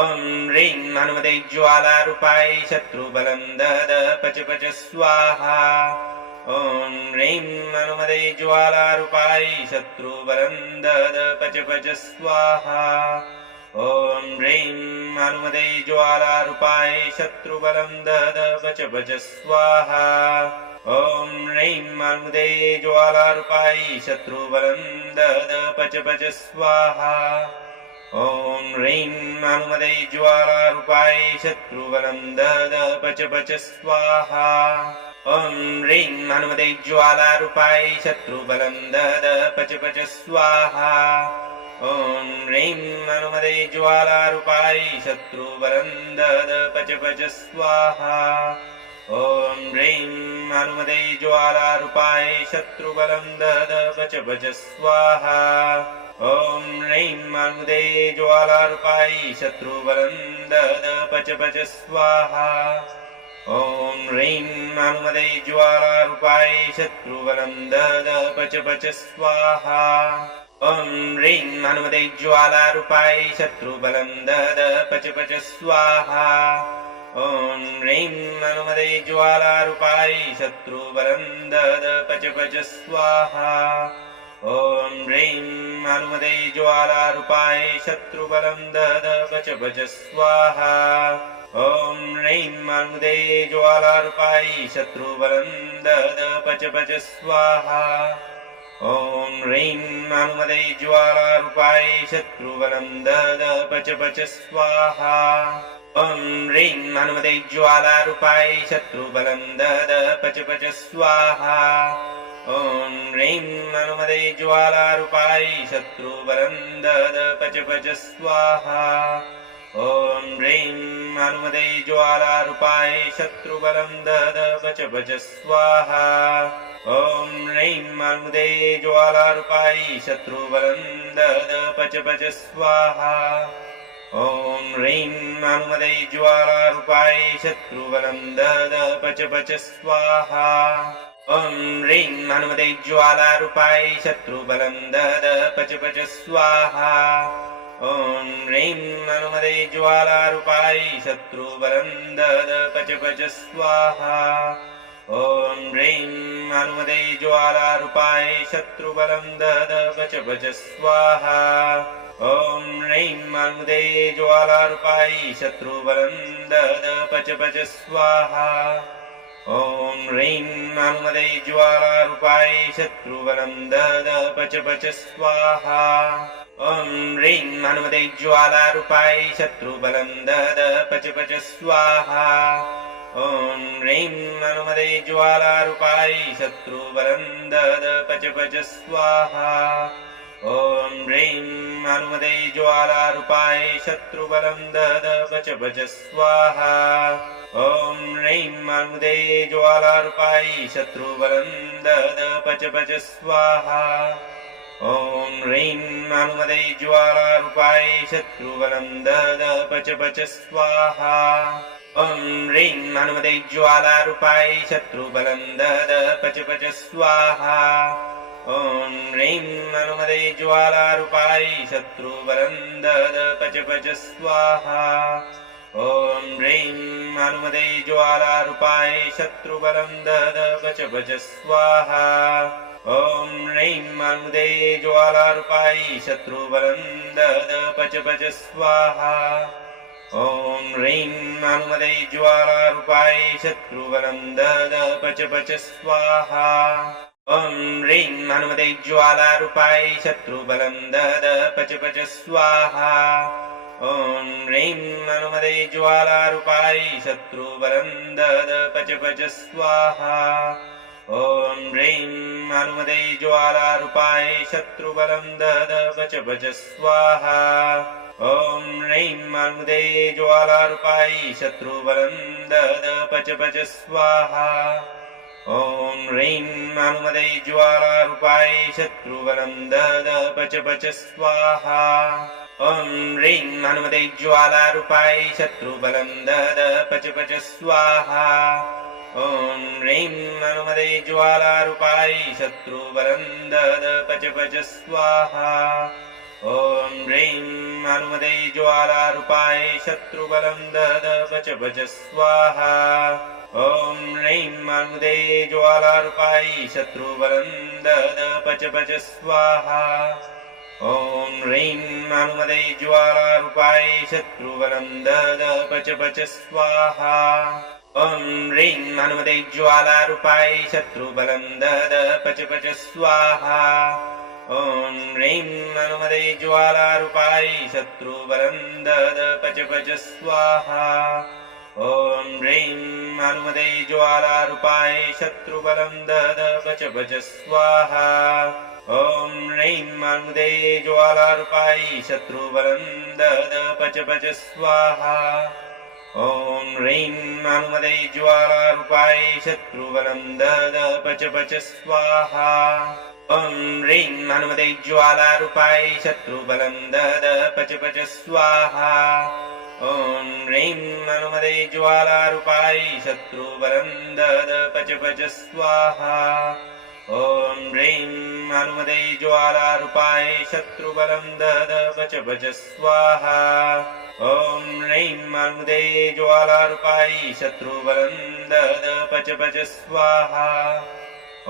ॐ ह्रीं हनुमते ज्वालारूपाय शत्रुबलं दद पच पच स्वाहा ॐ ह्रीं हनुमते ज्वालारूपाय शत्रुबलं दद पच पच स्वाहा ॐ ह्रीं हनुमते ज्वालारूपाय शत्रुबलं दद पच पच स्वाहा ॐ ह्रीं हनुमते ज्वालारूपाय शत्रुबलं दद पच पच स्वाहा ॐ ह्रीं हनुमते ज्वालारूपाय शत्रुबलं दद पच पच स्वाहा ॐ ह्रीं हनुमते ज्वालारूपाय शत्रुबलं दद पच पच स्वाहा ॐ ह्रीं हनुमते ज्वालारूपाय शत्रुबलं दद पच पच स्वाहा ॐ ह्रीं हनुमते ज्वालारूपाय शत्रुबलं दद पच पच स्वाहा ॐ ह्रीं हनुमते ज्वालारूपाय शत्रुबलं दद पच पच स्वाहा ॐ ह्रीं हनुमते ज्वालारूपाय शत्रुबलं दद पच पच स्वाहा ॐ ह्रीं हनुमते ज्वालारूपाय शत्रुबलं दद पच पच स्वाहा ॐ ह्रीं हनुमते ज्वालारूपाय शत्रुबलं दद पच पच स्वाहा ॐ ह्रीं हनुमते ज्वालारूपाय शत्रुबलं दद पच पच स्वाहा ॐ ह्रीं हनुमते ज्वालारूपाय शत्रुबलं दद पच पच स्वाहा ॐ ह्रीं हनुमते ज्वालारूपाय शत्रुबलं दद पच पच स्वाहा ॐ ह्रीं हनुमते ज्वालारूपाय शत्रुबलं दद पच पच स्वाहा ॐ ह्रीं हनुमते ज्वालारूपाय शत्रुबलं दद पच पच स्वाहा ॐ ह्रीं हनुमते ज्वालारूपाय शत्रुबलं दद पच पच स्वाहा ॐ ह्रीं हनुमते ज्वालारूपाय शत्रुबलं दद पच पच स्वाहा ॐ ह्रीं हनुमते ज्वालारूपाय शत्रुबलं दद पच पच स्वाहा ॐ ह्रीं हनुमते ज्वालारूपाय शत्रुबलं दद पच पच स्वाहा ॐ ह्रीं हनुमते ज्वालारूपाय शत्रुबलं दद पच पच स्वाहा ॐ ह्रीं हनुमते ज्वालारूपाय शत्रुबलं दद पच पच स्वाहा ॐ ह्रीं हनुमते ज्वालारूपाय शत्रुबलं दद पच पच स्वाहा ॐ ह्रीं हनुमते ज्वालारूपाय शत्रुबलं दद पच पच स्वाहा ॐ ह्रीं हनुमते ज्वालारूपाय शत्रुबलं दद पच पच स्वाहा ॐ ह्रीं हनुमते ज्वालारूपाय शत्रुबलं दद पच पच स्वाहा ॐ ह्रीं हनुमते ज्वालारूपाय शत्रुबलं दद पच पच स्वाहा ॐ ह्रीं हनुमते ज्वालारूपाय शत्रुबलं दद पच पच स्वाहा ॐ ह्रीं हनुमते ज्वालारूपाय शत्रुबलं दद पच पच स्वाहा ॐ ह्रीं हनुमते ज्वालारूपाय शत्रुबलं दद पच पच स्वाहा ॐ ह्रीं हनुमते ज्वालारूपाय शत्रुबलं दद पच पच स्वाहा ॐ ह्रीं हनुमते ज्वालारूपाय शत्रुबलं दद पच पच स्वाहा ॐ ह्रीं हनुमते ज्वालारूपाय शत्रुबलं दद पच पच स्वाहा ॐ ह्रीं हनुमते ज्वालारूपाय शत्रुबलं दद पच पच स्वाहा ॐ ह्रीं हनुमते ज्वालारूपाय शत्रुबलं दद पच पच स्वाहा ॐ ह्रीं हनुमते ज्वालारूपाय शत्रुबलं दद पच पच स्वाहा ॐ ह्रीं हनुमते ज्वालारूपाय शत्रुबलं दद पच पच स्वाहा ॐ ह्रीं हनुमते ज्वालारूपाय शत्रुबलं दद पच पच स्वाहा ॐ ह्रीं हनुमते ज्वालारूपाय शत्रुबलं दद पच पच स्वाहा ॐ ह्रीं हनुमते ज्वालारूपाय शत्रुबलं दद पच पच स्वाहा ॐ ह्रीं हनुमते ज्वालारूपाय शत्रुबलं दद पच पच स्वाहा ॐ ह्रीं हनुमते ज्वालारूपाय शत्रुबलं दद पच पच स्वाहा ॐ ह्रीं अनुमदे ज्वालारूपायै शत्रुबलं दद पच पच स्वाहा ॐ ह्रीं अनुमदे ज्वालारूपायै शत्रुबलं दद पच पच स्वाहा ॐ ह्रीं अनुमदे ज्वालारूपायै शत्रुबलं दद पच पच स्वाहा ॐ ह्रीं अनुमदे ज्वालारूपायै शत्रुबलं दद पच पच स्वाहा ॐ ह्रीं अनुमदे ज्वालारूपायै शत्रुबलं दद पच पच स्वाहा ॐ ह्रीं अनुमदे ज्वालारूपायै शत्रुबलं दद पच पच स्वाहा ॐ ह्रीं अनुमदे ज्वालारूपायै शत्रुबलं दद पच पच स्वाहा ॐ ह्रीं अनुमदे ज्वालारूपायै शत्रुबलं दद पच पच स्वाहा ॐ ह्रीं अनुमदे ज्वालारूपायै शत्रुबलं दद पच पच स्वाहा ॐ ह्रीं अनुमदे ज्वालारूपायै शत्रुबलं दद पच पच स्वाहा ॐ ह्रीं अनुमदे ज्वालारूपायै शत्रुबलं दद पच पच स्वाहा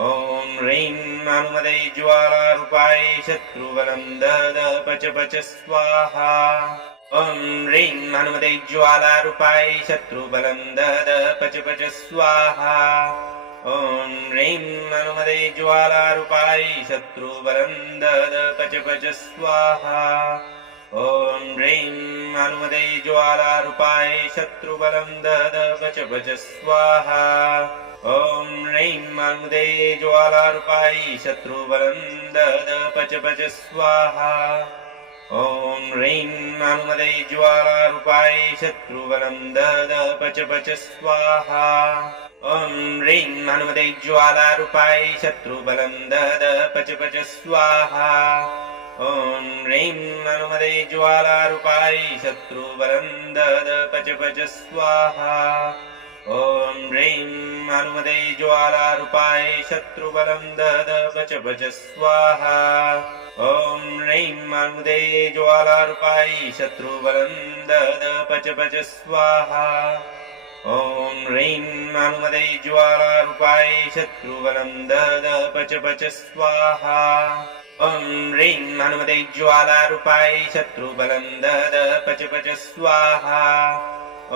ॐ ह्रीं अनुमदे ज्वालारूपायै शत्रुबलं दद पच पच स्वाहा ॐ ह्रीं अनुमदे ज्वालारूपायै शत्रुबलं दद पच पच स्वाहा ॐ ह्रीं अनुमदे ज्वालारूपायै शत्रुबलं दद पच पच स्वाहा ॐ ह्रीं अनुमदे ज्वालारूपायै शत्रुबलं दद पच पच स्वाहा ॐ ह्रीं अनुमदे ज्वालारूपायै शत्रुबलं दद पच पच स्वाहा ॐ ह्रीं अनुमदे ज्वालारूपायै शत्रुबलं दद पच पच स्वाहा ॐ ह्रीं अनुमदे ज्वालारूपायै शत्रुबलं दद पच पच स्वाहा ॐ ह्रीं अनुमदे ज्वालारूपायै शत्रुबलं दद पच पच स्वाहा ॐ ह्रीं अनुमदे ज्वालारूपायै शत्रुबलं दद पच पच स्वाहा ॐ ह्रीं अनुमदे ज्वालारूपायै शत्रुबलं दद पच पच स्वाहा ॐ ह्रीं अनुमदे ज्वालारूपायै शत्रुबलं दद पच पच स्वाहा ॐ ह्रीं अनुमदे ज्वालारूपायै शत्रुबलं दद पच पच स्वाहा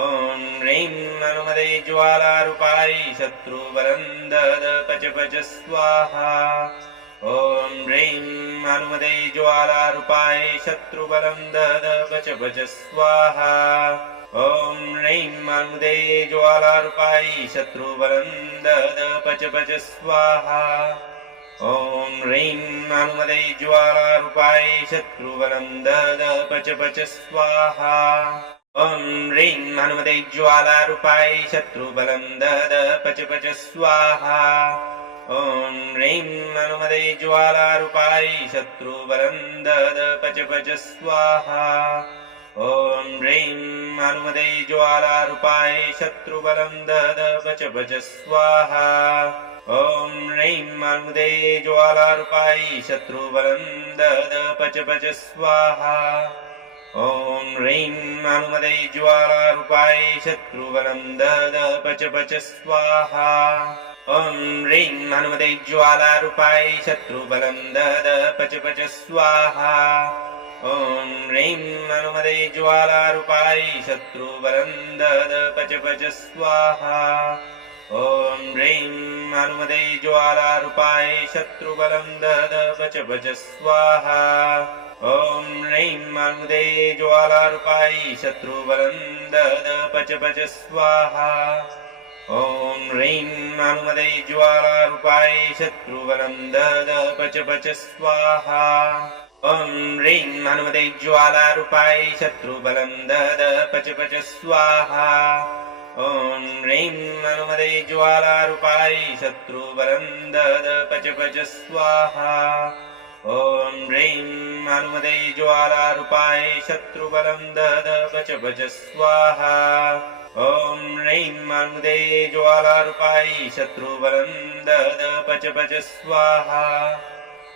ॐ ह्रीं अनुमदे ज्वालारूपायै शत्रुबलं दद पच पच स्वाहा ॐ ह्रीं अनुमदे ज्वालारूपायै शत्रुबलं दद पच पच स्वाहा ॐ ह्रीं अनुमदे ज्वालारूपायै शत्रुबलं दद पच पच स्वाहा ॐ ह्रीं अनुमदे ज्वालारूपायै शत्रुबलं दद पच पच स्वाहा ॐ ह्रीं अनुमदे ज्वालारूपायै शत्रुबलं दद पच पच स्वाहा ॐ ह्रीं अनुमदे ज्वालारूपायै शत्रुबलं दद पच पच स्वाहा ॐ ह्रीं अनुमदे ज्वालारूपायै शत्रुबलं दद पच पच स्वाहा ॐ ह्रीं अनुमदे ज्वालारूपायै शत्रुबलं दद पच पच स्वाहा ॐ ह्रीं अनुमदे ज्वालारूपायै शत्रुबलं दद पच पच स्वाहा ॐ ह्रीं अनुमदे ज्वालारूपायै शत्रुबलं दद पच पच स्वाहा ॐ ह्रीं अनुमदे ज्वालारूपायै शत्रुबलं दद पच पच स्वाहा ॐ ह्रीं अनुमदे ज्वालारूपायै शत्रुबलं दद पच पच स्वाहा ॐ ह्रीं अनुमदे ज्वालारूपायै शत्रुबलं दद पच पच स्वाहा ॐ ह्रीं अनुमदे ज्वालारूपायै शत्रुबलं दद पच पच स्वाहा ॐ ह्रीं अनुमदे ज्वालारूपायै शत्रुबलं दद पच पच स्वाहा ॐ ह्रीं अनुमदे ज्वालारूपायै शत्रुबलं दद पच पच स्वाहा ॐ ह्रीं अनुमदे ज्वालारूपायै शत्रुबलं दद पच पच स्वाहा ॐ ह्रीं अनुमदे ज्वालारूपायै शत्रुबलं दद पच पच स्वाहा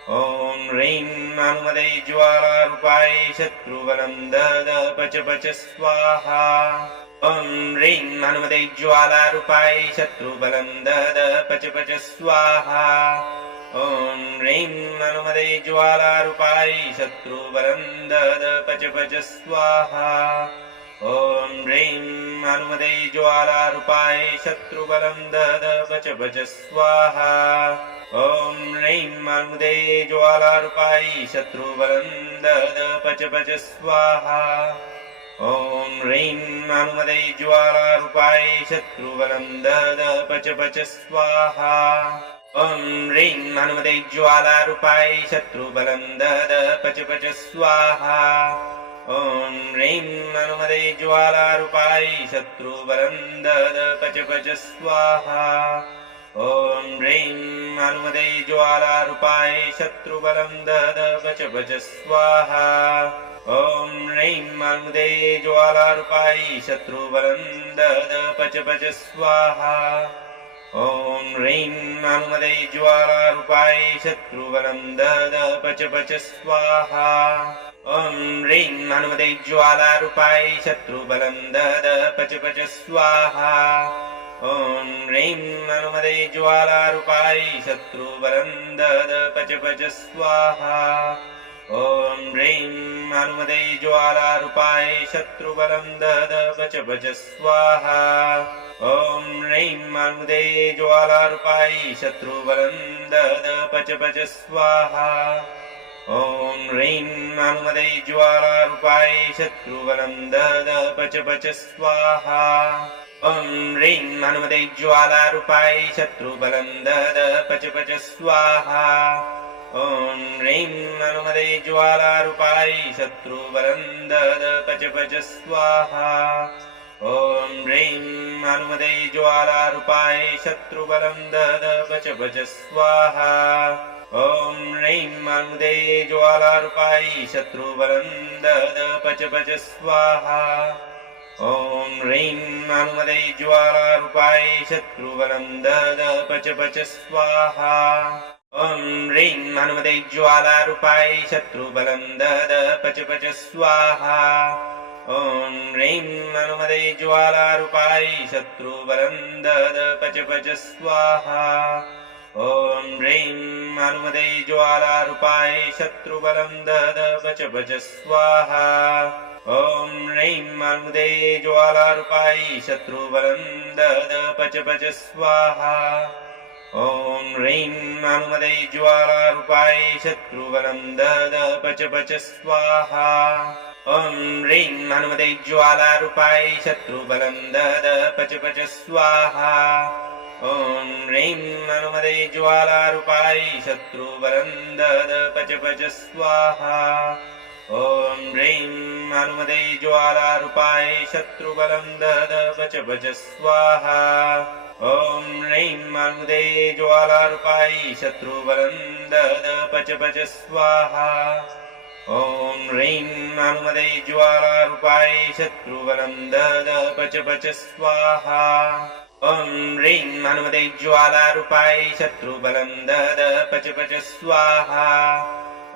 ॐ ह्रीं अनुमदे ज्वालारूपायै शत्रुबलं दद पच पच स्वाहा ॐ ह्रीं हनुमते ज्वालारूपाय शत्रुबलं दद पच पच स्वाहा ॐ ह्रीं हनुमते ज्वालारूपाय शत्रुबलं दद पच पच स्वाहा ॐ ह्रीं हनुमते ज्वालारूपाय शत्रुबलं दद पच पच स्वाहा ॐ ह्रीं हनुमते ज्वालारूपाय शत्रुबलं दद पच पच स्वाहा ॐ ह्रीं हनुमते ज्वालारूपाय शत्रुबलं दद पच पच स्वाहा ॐ ह्रीं हनुमते ज्वालारूपाय शत्रुबलं दद पच पच स्वाहा ॐ ह्रीं हनुमते ज्वालारूपाय शत्रुबलं दद पच पच स्वाहा ॐ ह्रीं हनुमते ज्वालारूपाय शत्रुबलं दद पच पच स्वाहा ॐ ह्रीं हनुमते ज्वालारूपाय शत्रुबलं दद पच पच स्वाहा ॐ ह्रीं हनुमते ज्वालारूपाय शत्रुबलं दद पच पच स्वाहा ॐ ह्रीं हनुमते ज्वालारूपाय शत्रुबलं दद पच पच स्वाहा ॐ ह्रीं हनुमते ज्वालारूपाय शत्रुबलं दद पच पच स्वाहा ॐ ह्रीं हनुमते ज्वालारूपाय शत्रुबलं दद पच पच स्वाहा ॐ ह्रीं हनुमते ज्वालारूपाय शत्रुबलं दद पच पच स्वाहा ॐ ह्रीं हनुमते ज्वालारूपाय शत्रुबलं दद पच पच स्वाहा ॐ ह्रीं हनुमते ज्वालारूपाय शत्रुबलं दद पच पच स्वाहा ॐ ह्रीं हनुमते ज्वालारूपाय शत्रुबलं दद पच पच स्वाहा ॐ ह्रीं हनुमते ज्वालारूपाय शत्रुबलं दद पच पच स्वाहा ॐ ह्रीं हनुमते ज्वालारूपाय शत्रुबलं दद पच पच स्वाहा ॐ ह्रीं हनुमते ज्वालारूपाय शत्रुबलं दद पच पच स्वाहा ॐ ह्रीं हनुमते ज्वालारूपाय शत्रुबलं दद पच पच स्वाहा ॐ ह्रीं हनुमते ज्वालारूपाय शत्रुबलं दद पच पच स्वाहा ॐ ह्रीं हनुमते ज्वालारूपाय शत्रुबलं दद पच पच स्वाहा ॐ ह्रीं हनुमते ज्वालारूपाय शत्रुबलं दद पच पच स्वाहा ॐ ह्रीं हनुमते ज्वालारूपाय शत्रुबलं दद पच पच स्वाहा ॐ ह्रीं हनुमते ज्वालारूपाय शत्रुबलं दद पच पच स्वाहा ॐ ह्रीं हनुमते ज्वालारूपाय शत्रुबलं दद पच पच स्वाहा ॐ ह्रीं हनुमते ज्वालारूपाय शत्रुबलं दद पच पच स्वाहा ॐ ह्रीं हनुमते ज्वालारूपाय शत्रुबलं दद पच पच स्वाहा ॐ ह्रीं हनुमते ज्वालारूपाय शत्रुबलं दद पच पच स्वाहा ॐ ह्रीं हनुमते ज्वालारूपाय शत्रुबलं दद पच पच स्वाहा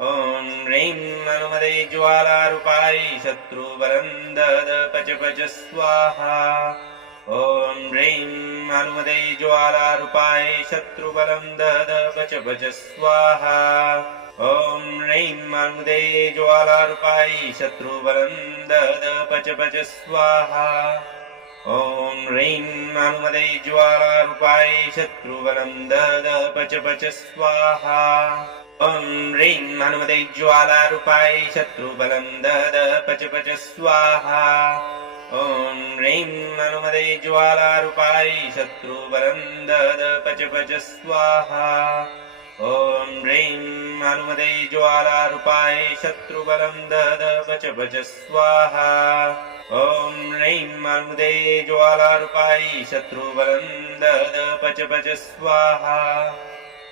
ॐ ह्रीं हनुमते ज्वालारूपाय शत्रुबलं दद पच पच स्वाहा ॐ ह्रीं हनुमते ज्वालारूपाय शत्रुबलं दद पच पच स्वाहा ॐ ह्रीं हनुमते ज्वालारूपाय शत्रुबलं दद पच पच स्वाहा ॐ ह्रीं हनुमते ज्वालारूपाय शत्रुबलं दद पच पच स्वाहा ॐ ह्रीं हनुमते ज्वालारूपाय शत्रुबलं दद पच पच स्वाहा ॐ ह्रीं हनुमते ज्वालारूपाय शत्रुबलं दद पच पच स्वाहा ॐ ह्रीं हनुमते ज्वालारूपाय शत्रुबलं दद पच पच स्वाहा ॐ ह्रीं हनुमते ज्वालारूपाय शत्रुबलं दद पच पच स्वाहा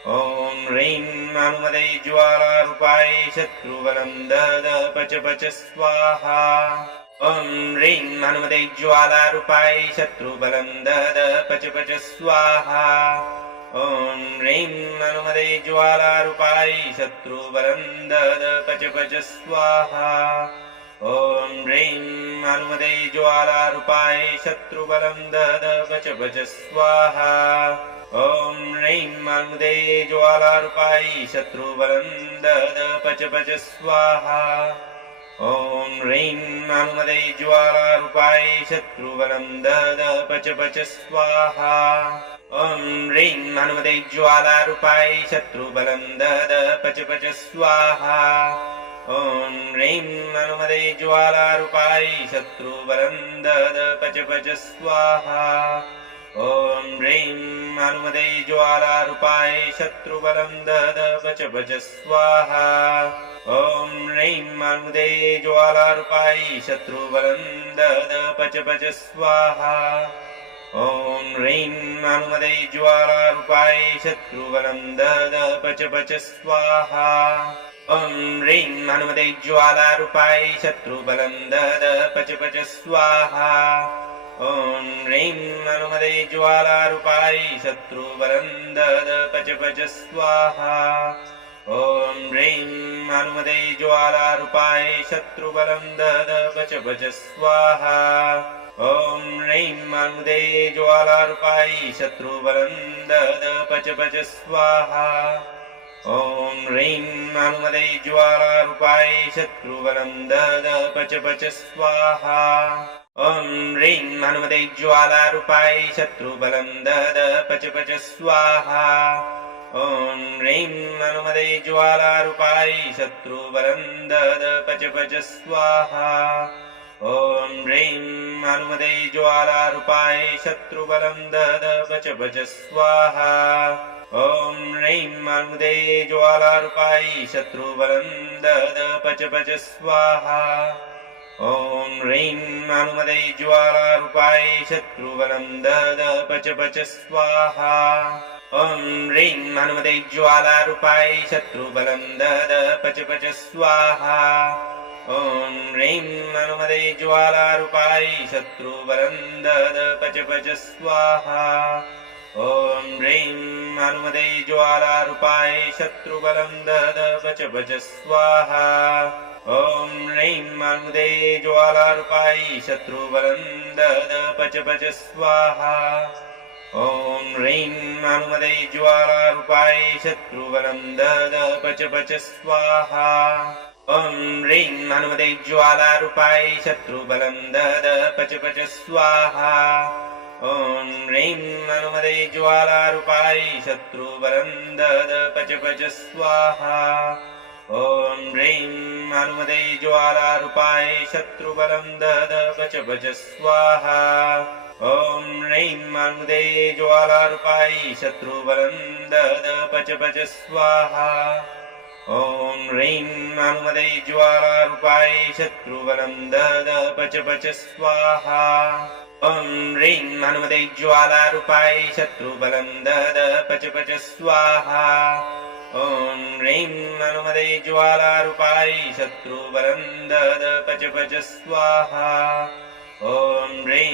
ॐ ह्रीं हनुमते ज्वालारूपाय शत्रुबलं दद पच पच स्वाहा ॐ ह्रीं हनुमते ज्वालारूपाय शत्रुबलं दद पच पच स्वाहा ॐ ह्रीं हनुमते ज्वालारूपाय शत्रुबलं दद पच पच स्वाहा ॐ ह्रीं हनुमते ज्वालारूपाय शत्रुबलं दद पच पच स्वाहा ॐ ह्रीं हनुमते ज्वालारूपाय शत्रुबलं दद पच पच स्वाहा ॐ ह्रीं हनुमते ज्वालारूपाय शत्रुबलं दद पच पच स्वाहा ॐ ह्रीं हनुमते ज्वालारूपाय शत्रुबलं दद पच पच स्वाहा ॐ ह्रीं हनुमते ज्वालारूपाय शत्रुबलं दद पच पच स्वाहा ॐ ह्रीं हनुमते ज्वालारूपाय शत्रुबलं दद पच पच स्वाहा ॐ ह्रीं हनुमते ज्वालारूपाय शत्रुबलं दद पच पच स्वाहा ॐ ह्रीं हनुमते ज्वालारूपाय शत्रुबलं दद पच पच स्वाहा ॐ ह्रीं हनुमते ज्वालारूपाय शत्रुबलं दद पच पच स्वाहा ॐ ह्रीं हनुमते ज्वालारूपाय शत्रुबलं दद पच पच स्वाहा ॐ ह्रीं हनुमते ज्वालारूपाय शत्रुबलं दद पच पच स्वाहा ॐ ह्रीं हनुमते ज्वालारूपाय शत्रुबलं दद पच पच स्वाहा ॐ ह्रीं हनुमते ज्वालारूपाय शत्रुबलं दद पच पच स्वाहा ॐ ह्रीं हनुमते ज्वालारूपाय शत्रुबलं दद पच पच स्वाहा ॐ ह्रीं हनुमते ज्वालारूपाय शत्रुबलं दद पच पच स्वाहा ॐ ह्रीं हनुमते ज्वालारूपाय शत्रुबलं दद पच पच स्वाहा ॐ ह्रीं हनुमते ज्वालारूपाय शत्रुबलं दद पच पच स्वाहा ॐ ह्रीं हनुमते ज्वालारूपाय शत्रुबलं दद पच पच स्वाहा ॐ ह्रीं हनुमते ज्वालारूपाय शत्रुबलं दद पच पच स्वाहा ॐ ह्रीं हनुमते ज्वालारूपाय शत्रुबलं दद पच पच स्वाहा ॐ ह्रीं हनुमते ज्वालारूपाय शत्रुबलं दद पच पच स्वाहा ॐ ह्रीं हनुमते ज्वालारूपाय शत्रुबलं दद पच पच स्वाहा ॐ ह्रीं हनुमते ज्वालारूपाय शत्रुबलं दद पच पच स्वाहा ॐ ह्रीं हनुमते ज्वालारूपाय शत्रुबलं दद पच पच स्वाहा ॐ ह्रीं हनुमते ज्वालारूपाय शत्रुबलं दद पच पच स्वाहा ॐ ह्रीं हनुमते ज्वालारूपाय शत्रुबलं दद पच पच स्वाहा ॐ ह्रीं हनुमते ज्वालारूपाय शत्रुबलं दद पच पच स्वाहा ॐ ह्रीं हनुमते ज्वालारूपाय शत्रुबलं दद पच पच स्वाहा ॐ ह्रीं हनुमते ज्वालारूपाय शत्रुबलं दद पच पच स्वाहा ॐ ह्रीं हनुमते ज्वालारूपाय शत्रुबलं दद पच पच स्वाहा ॐ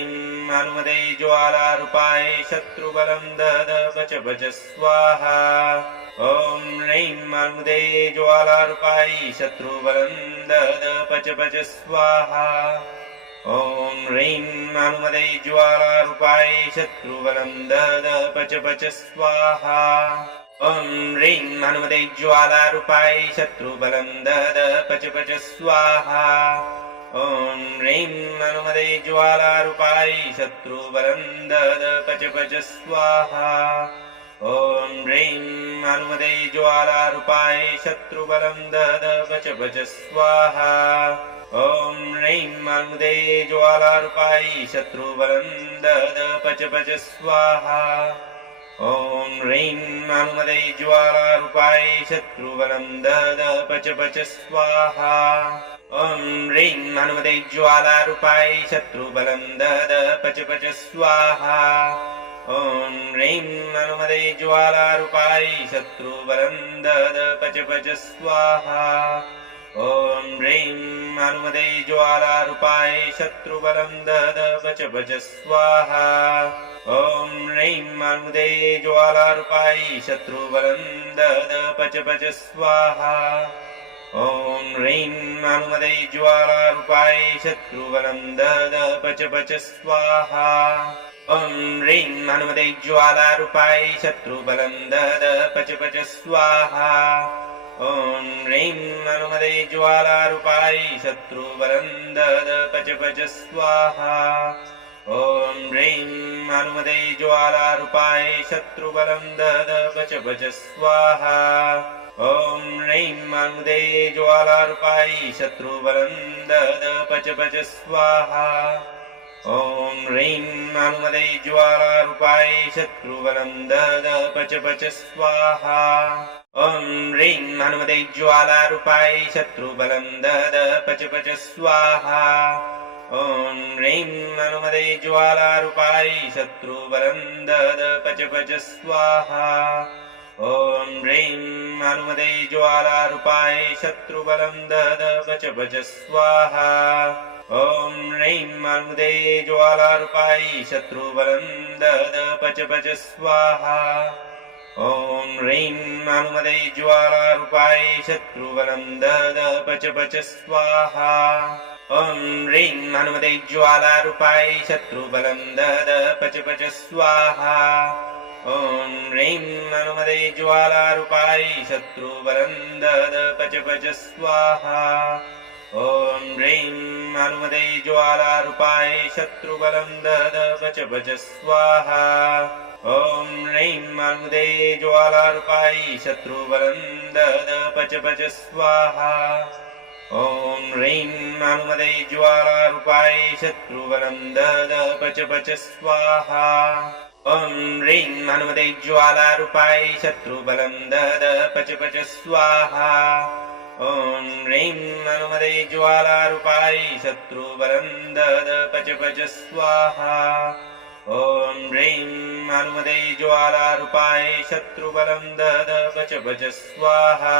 ह्रीं हनुमते ज्वालारूपाय शत्रुबलं दद पच पच स्वाहा ॐ ह्रीं हनुमते ज्वालारूपाय शत्रुबलं दद पच पच स्वाहा ॐ ह्रीं हनुमते ज्वालारूपाय शत्रुबलं दद पच पच स्वाहा ॐ ह्रीं हनुमते ज्वालारूपाय शत्रुबलं दद पच पच स्वाहा ॐ ह्रीं हनुमते ज्वालारूपाय शत्रुबलं दद पच पच स्वाहा ॐ ह्रीं हनुमते ज्वालारूपाय शत्रुबलं दद पच पच स्वाहा ॐ ह्रीं हनुमते ज्वालारूपाय शत्रुबलं दद पच पच स्वाहा ॐ ह्रीं हनुमते ज्वालारूपाय शत्रुबलं दद पच पच स्वाहा ॐ ह्रीं हनुमते ज्वालारूपाय शत्रुबलं दद पच पच स्वाहा ॐ ह्रीं हनुमते ज्वालारूपाय शत्रुबलं दद पच पच स्वाहा ॐ ह्रीं हनुमते ज्वालारूपाय शत्रुबलं दद पच पच स्वाहा ॐ ह्रीं हनुमते ज्वालारूपाय शत्रुबलं दद पच पच स्वाहा ॐ ह्रीं हनुमते ज्वालारूपाय शत्रुबलं दद पच पच स्वाहा ॐ ह्रीं हनुमते ज्वालारूपाय शत्रुबलं दद पच पच स्वाहा ॐ ह्रीं हनुमते ज्वालारूपाय शत्रुबलं दद पच पच स्वाहा ॐ ह्रीं हनुमते ज्वालारूपाय शत्रुबलं दद पच पच स्वाहा ॐ ह्रीं हनुमते ज्वालारूपाय शत्रुबलं दद पच पच स्वाहा ॐ ह्रीं हनुमते ज्वालारूपाय शत्रुबलं दद पच पच स्वाहा ॐ ह्रीं हनुमते ज्वालारूपाय शत्रुबलं दद पच पच स्वाहा ॐ ह्रीं हनुमते ज्वालारूपाय शत्रुबलं दद पच पच स्वाहा ॐ ह्रीं हनुमते ज्वालारूपाय शत्रुबलं दद पच पच स्वाहा ॐ ह्रीं हनुमते ज्वालारूपाय शत्रुबलं दद पच पच स्वाहा ॐ ह्रीं हनुमते ज्वालारूपाय शत्रुबलं दद पच पच स्वाहा ॐ ह्रीं हनुमते ज्वालारूपाय शत्रुबलं दद पच पच स्वाहा ॐ ह्रीं हनुमते ज्वालारूपाय शत्रुबलं दद पच पच स्वाहा ॐ ह्रीं हनुमते ज्वालारूपाय शत्रुबलं दद पच पच स्वाहा ॐ ह्रीं हनुमते ज्वालारूपाय शत्रुबलं दद पच पच स्वाहा ॐ ह्रीं हनुमते ज्वालारूपाय शत्रुबलं दद पच पच स्वाहा ॐ ह्रीं हनुमते ज्वालारूपाय शत्रुबलं दद पच पच स्वाहा ॐ ह्रीं हनुमते ज्वालारूपाय शत्रुबलं दद पच पच स्वाहा ॐ ह्रीं हनुमते ज्वालारूपाय शत्रुबलं दद पच पच स्वाहा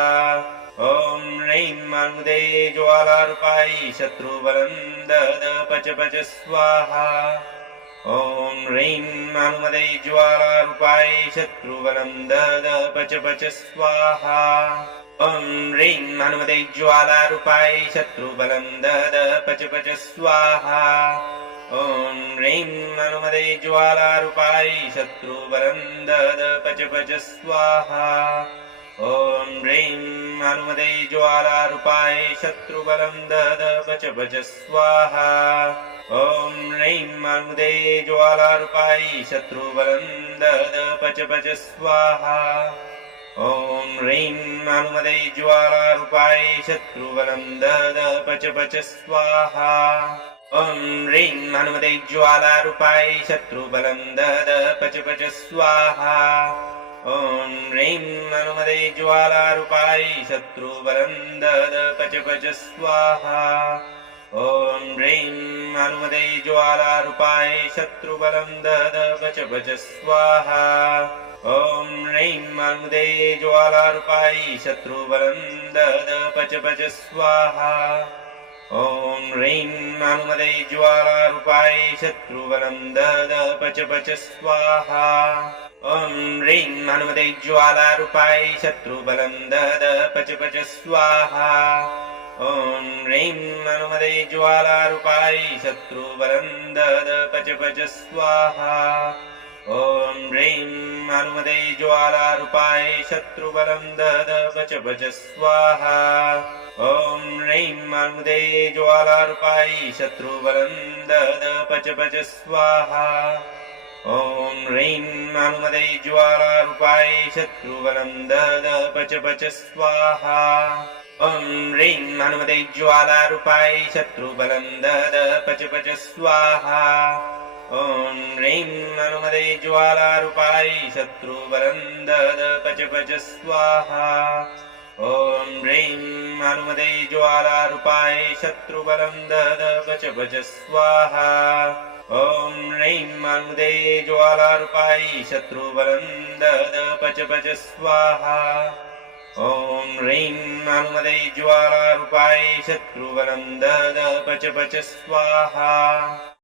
ॐ ह्रीं हनुमते ज्वालारूपाय शत्रुबलं दद पच पच स्वाहा ॐ ह्रीं हनुमते ज्वालारूपाय शत्रुबलं दद पच पच स्वाहा ॐ ह्रीं हनुमते ज्वालारूपाय शत्रुबलं दद पच पच स्वाहा ॐ ह्रीं हनुमते ज्वालारूपाय शत्रुबलं दद पच पच स्वाहा ॐ ह्रीं हनुमते ज्वालारूपाय शत्रुबलं दद पच पच स्वाहा ॐ ह्रीं हनुमते ज्वालारूपाय शत्रुबलं दद पच पच स्वाहा ॐ ह्रीं हनुमते ज्वालारूपाय शत्रुबलं दद पच पच स्वाहा ॐ ह्रीं हनुमते ज्वालारूपाय शत्रुबलं दद पच पच स्वाहा ॐ ह्रीं हनुमते ज्वालारूपाय शत्रुबलं दद पच पच स्वाहा ॐ ह्रीं हनुमते ज्वालारूपाय शत्रुबलं दद पच पच स्वाहा ॐ ह्रीं हनुमते ज्वालारूपाय शत्रुबलं दद पच पच स्वाहा ॐ ह्रीं हनुमते ज्वालारूपाय शत्रुबलं दद पच पच स्वाहा ॐ ह्रीं हनुमते ज्वालारूपाय शत्रुबलं दद पच पच स्वाहा ॐ ह्रीं हनुमते ज्वालारूपाय शत्रुबलं दद पच पच स्वाहा ॐ ह्रीं हनुमते ज्वालारूपाय शत्रुबलं दद पच पच स्वाहा ॐ ह्रीं हनुमते ज्वालारूपाय शत्रुबलं दद पच पच स्वाहा ॐ ह्रीं हनुमते ज्वालारूपाय शत्रुबलं दद पच पच स्वाहा ॐ ह्रीं हनुमते ज्वालारूपाय शत्रुबलं दद पच पच स्वाहा ॐ ह्रीं हनुमते ज्वालारूपाय शत्रुबलं दद पच पच स्वाहा ॐ ह्रीं हनुमते ज्वालारूपाय शत्रुबलं दद पच पच स्वाहा ॐ ह्रीं हनुमते ज्वालारूपाय शत्रुबलं दद पच पच स्वाहा ॐ ह्रीं हनुमते ज्वालारूपाय शत्रुबलं दद पच पच स्वाहा।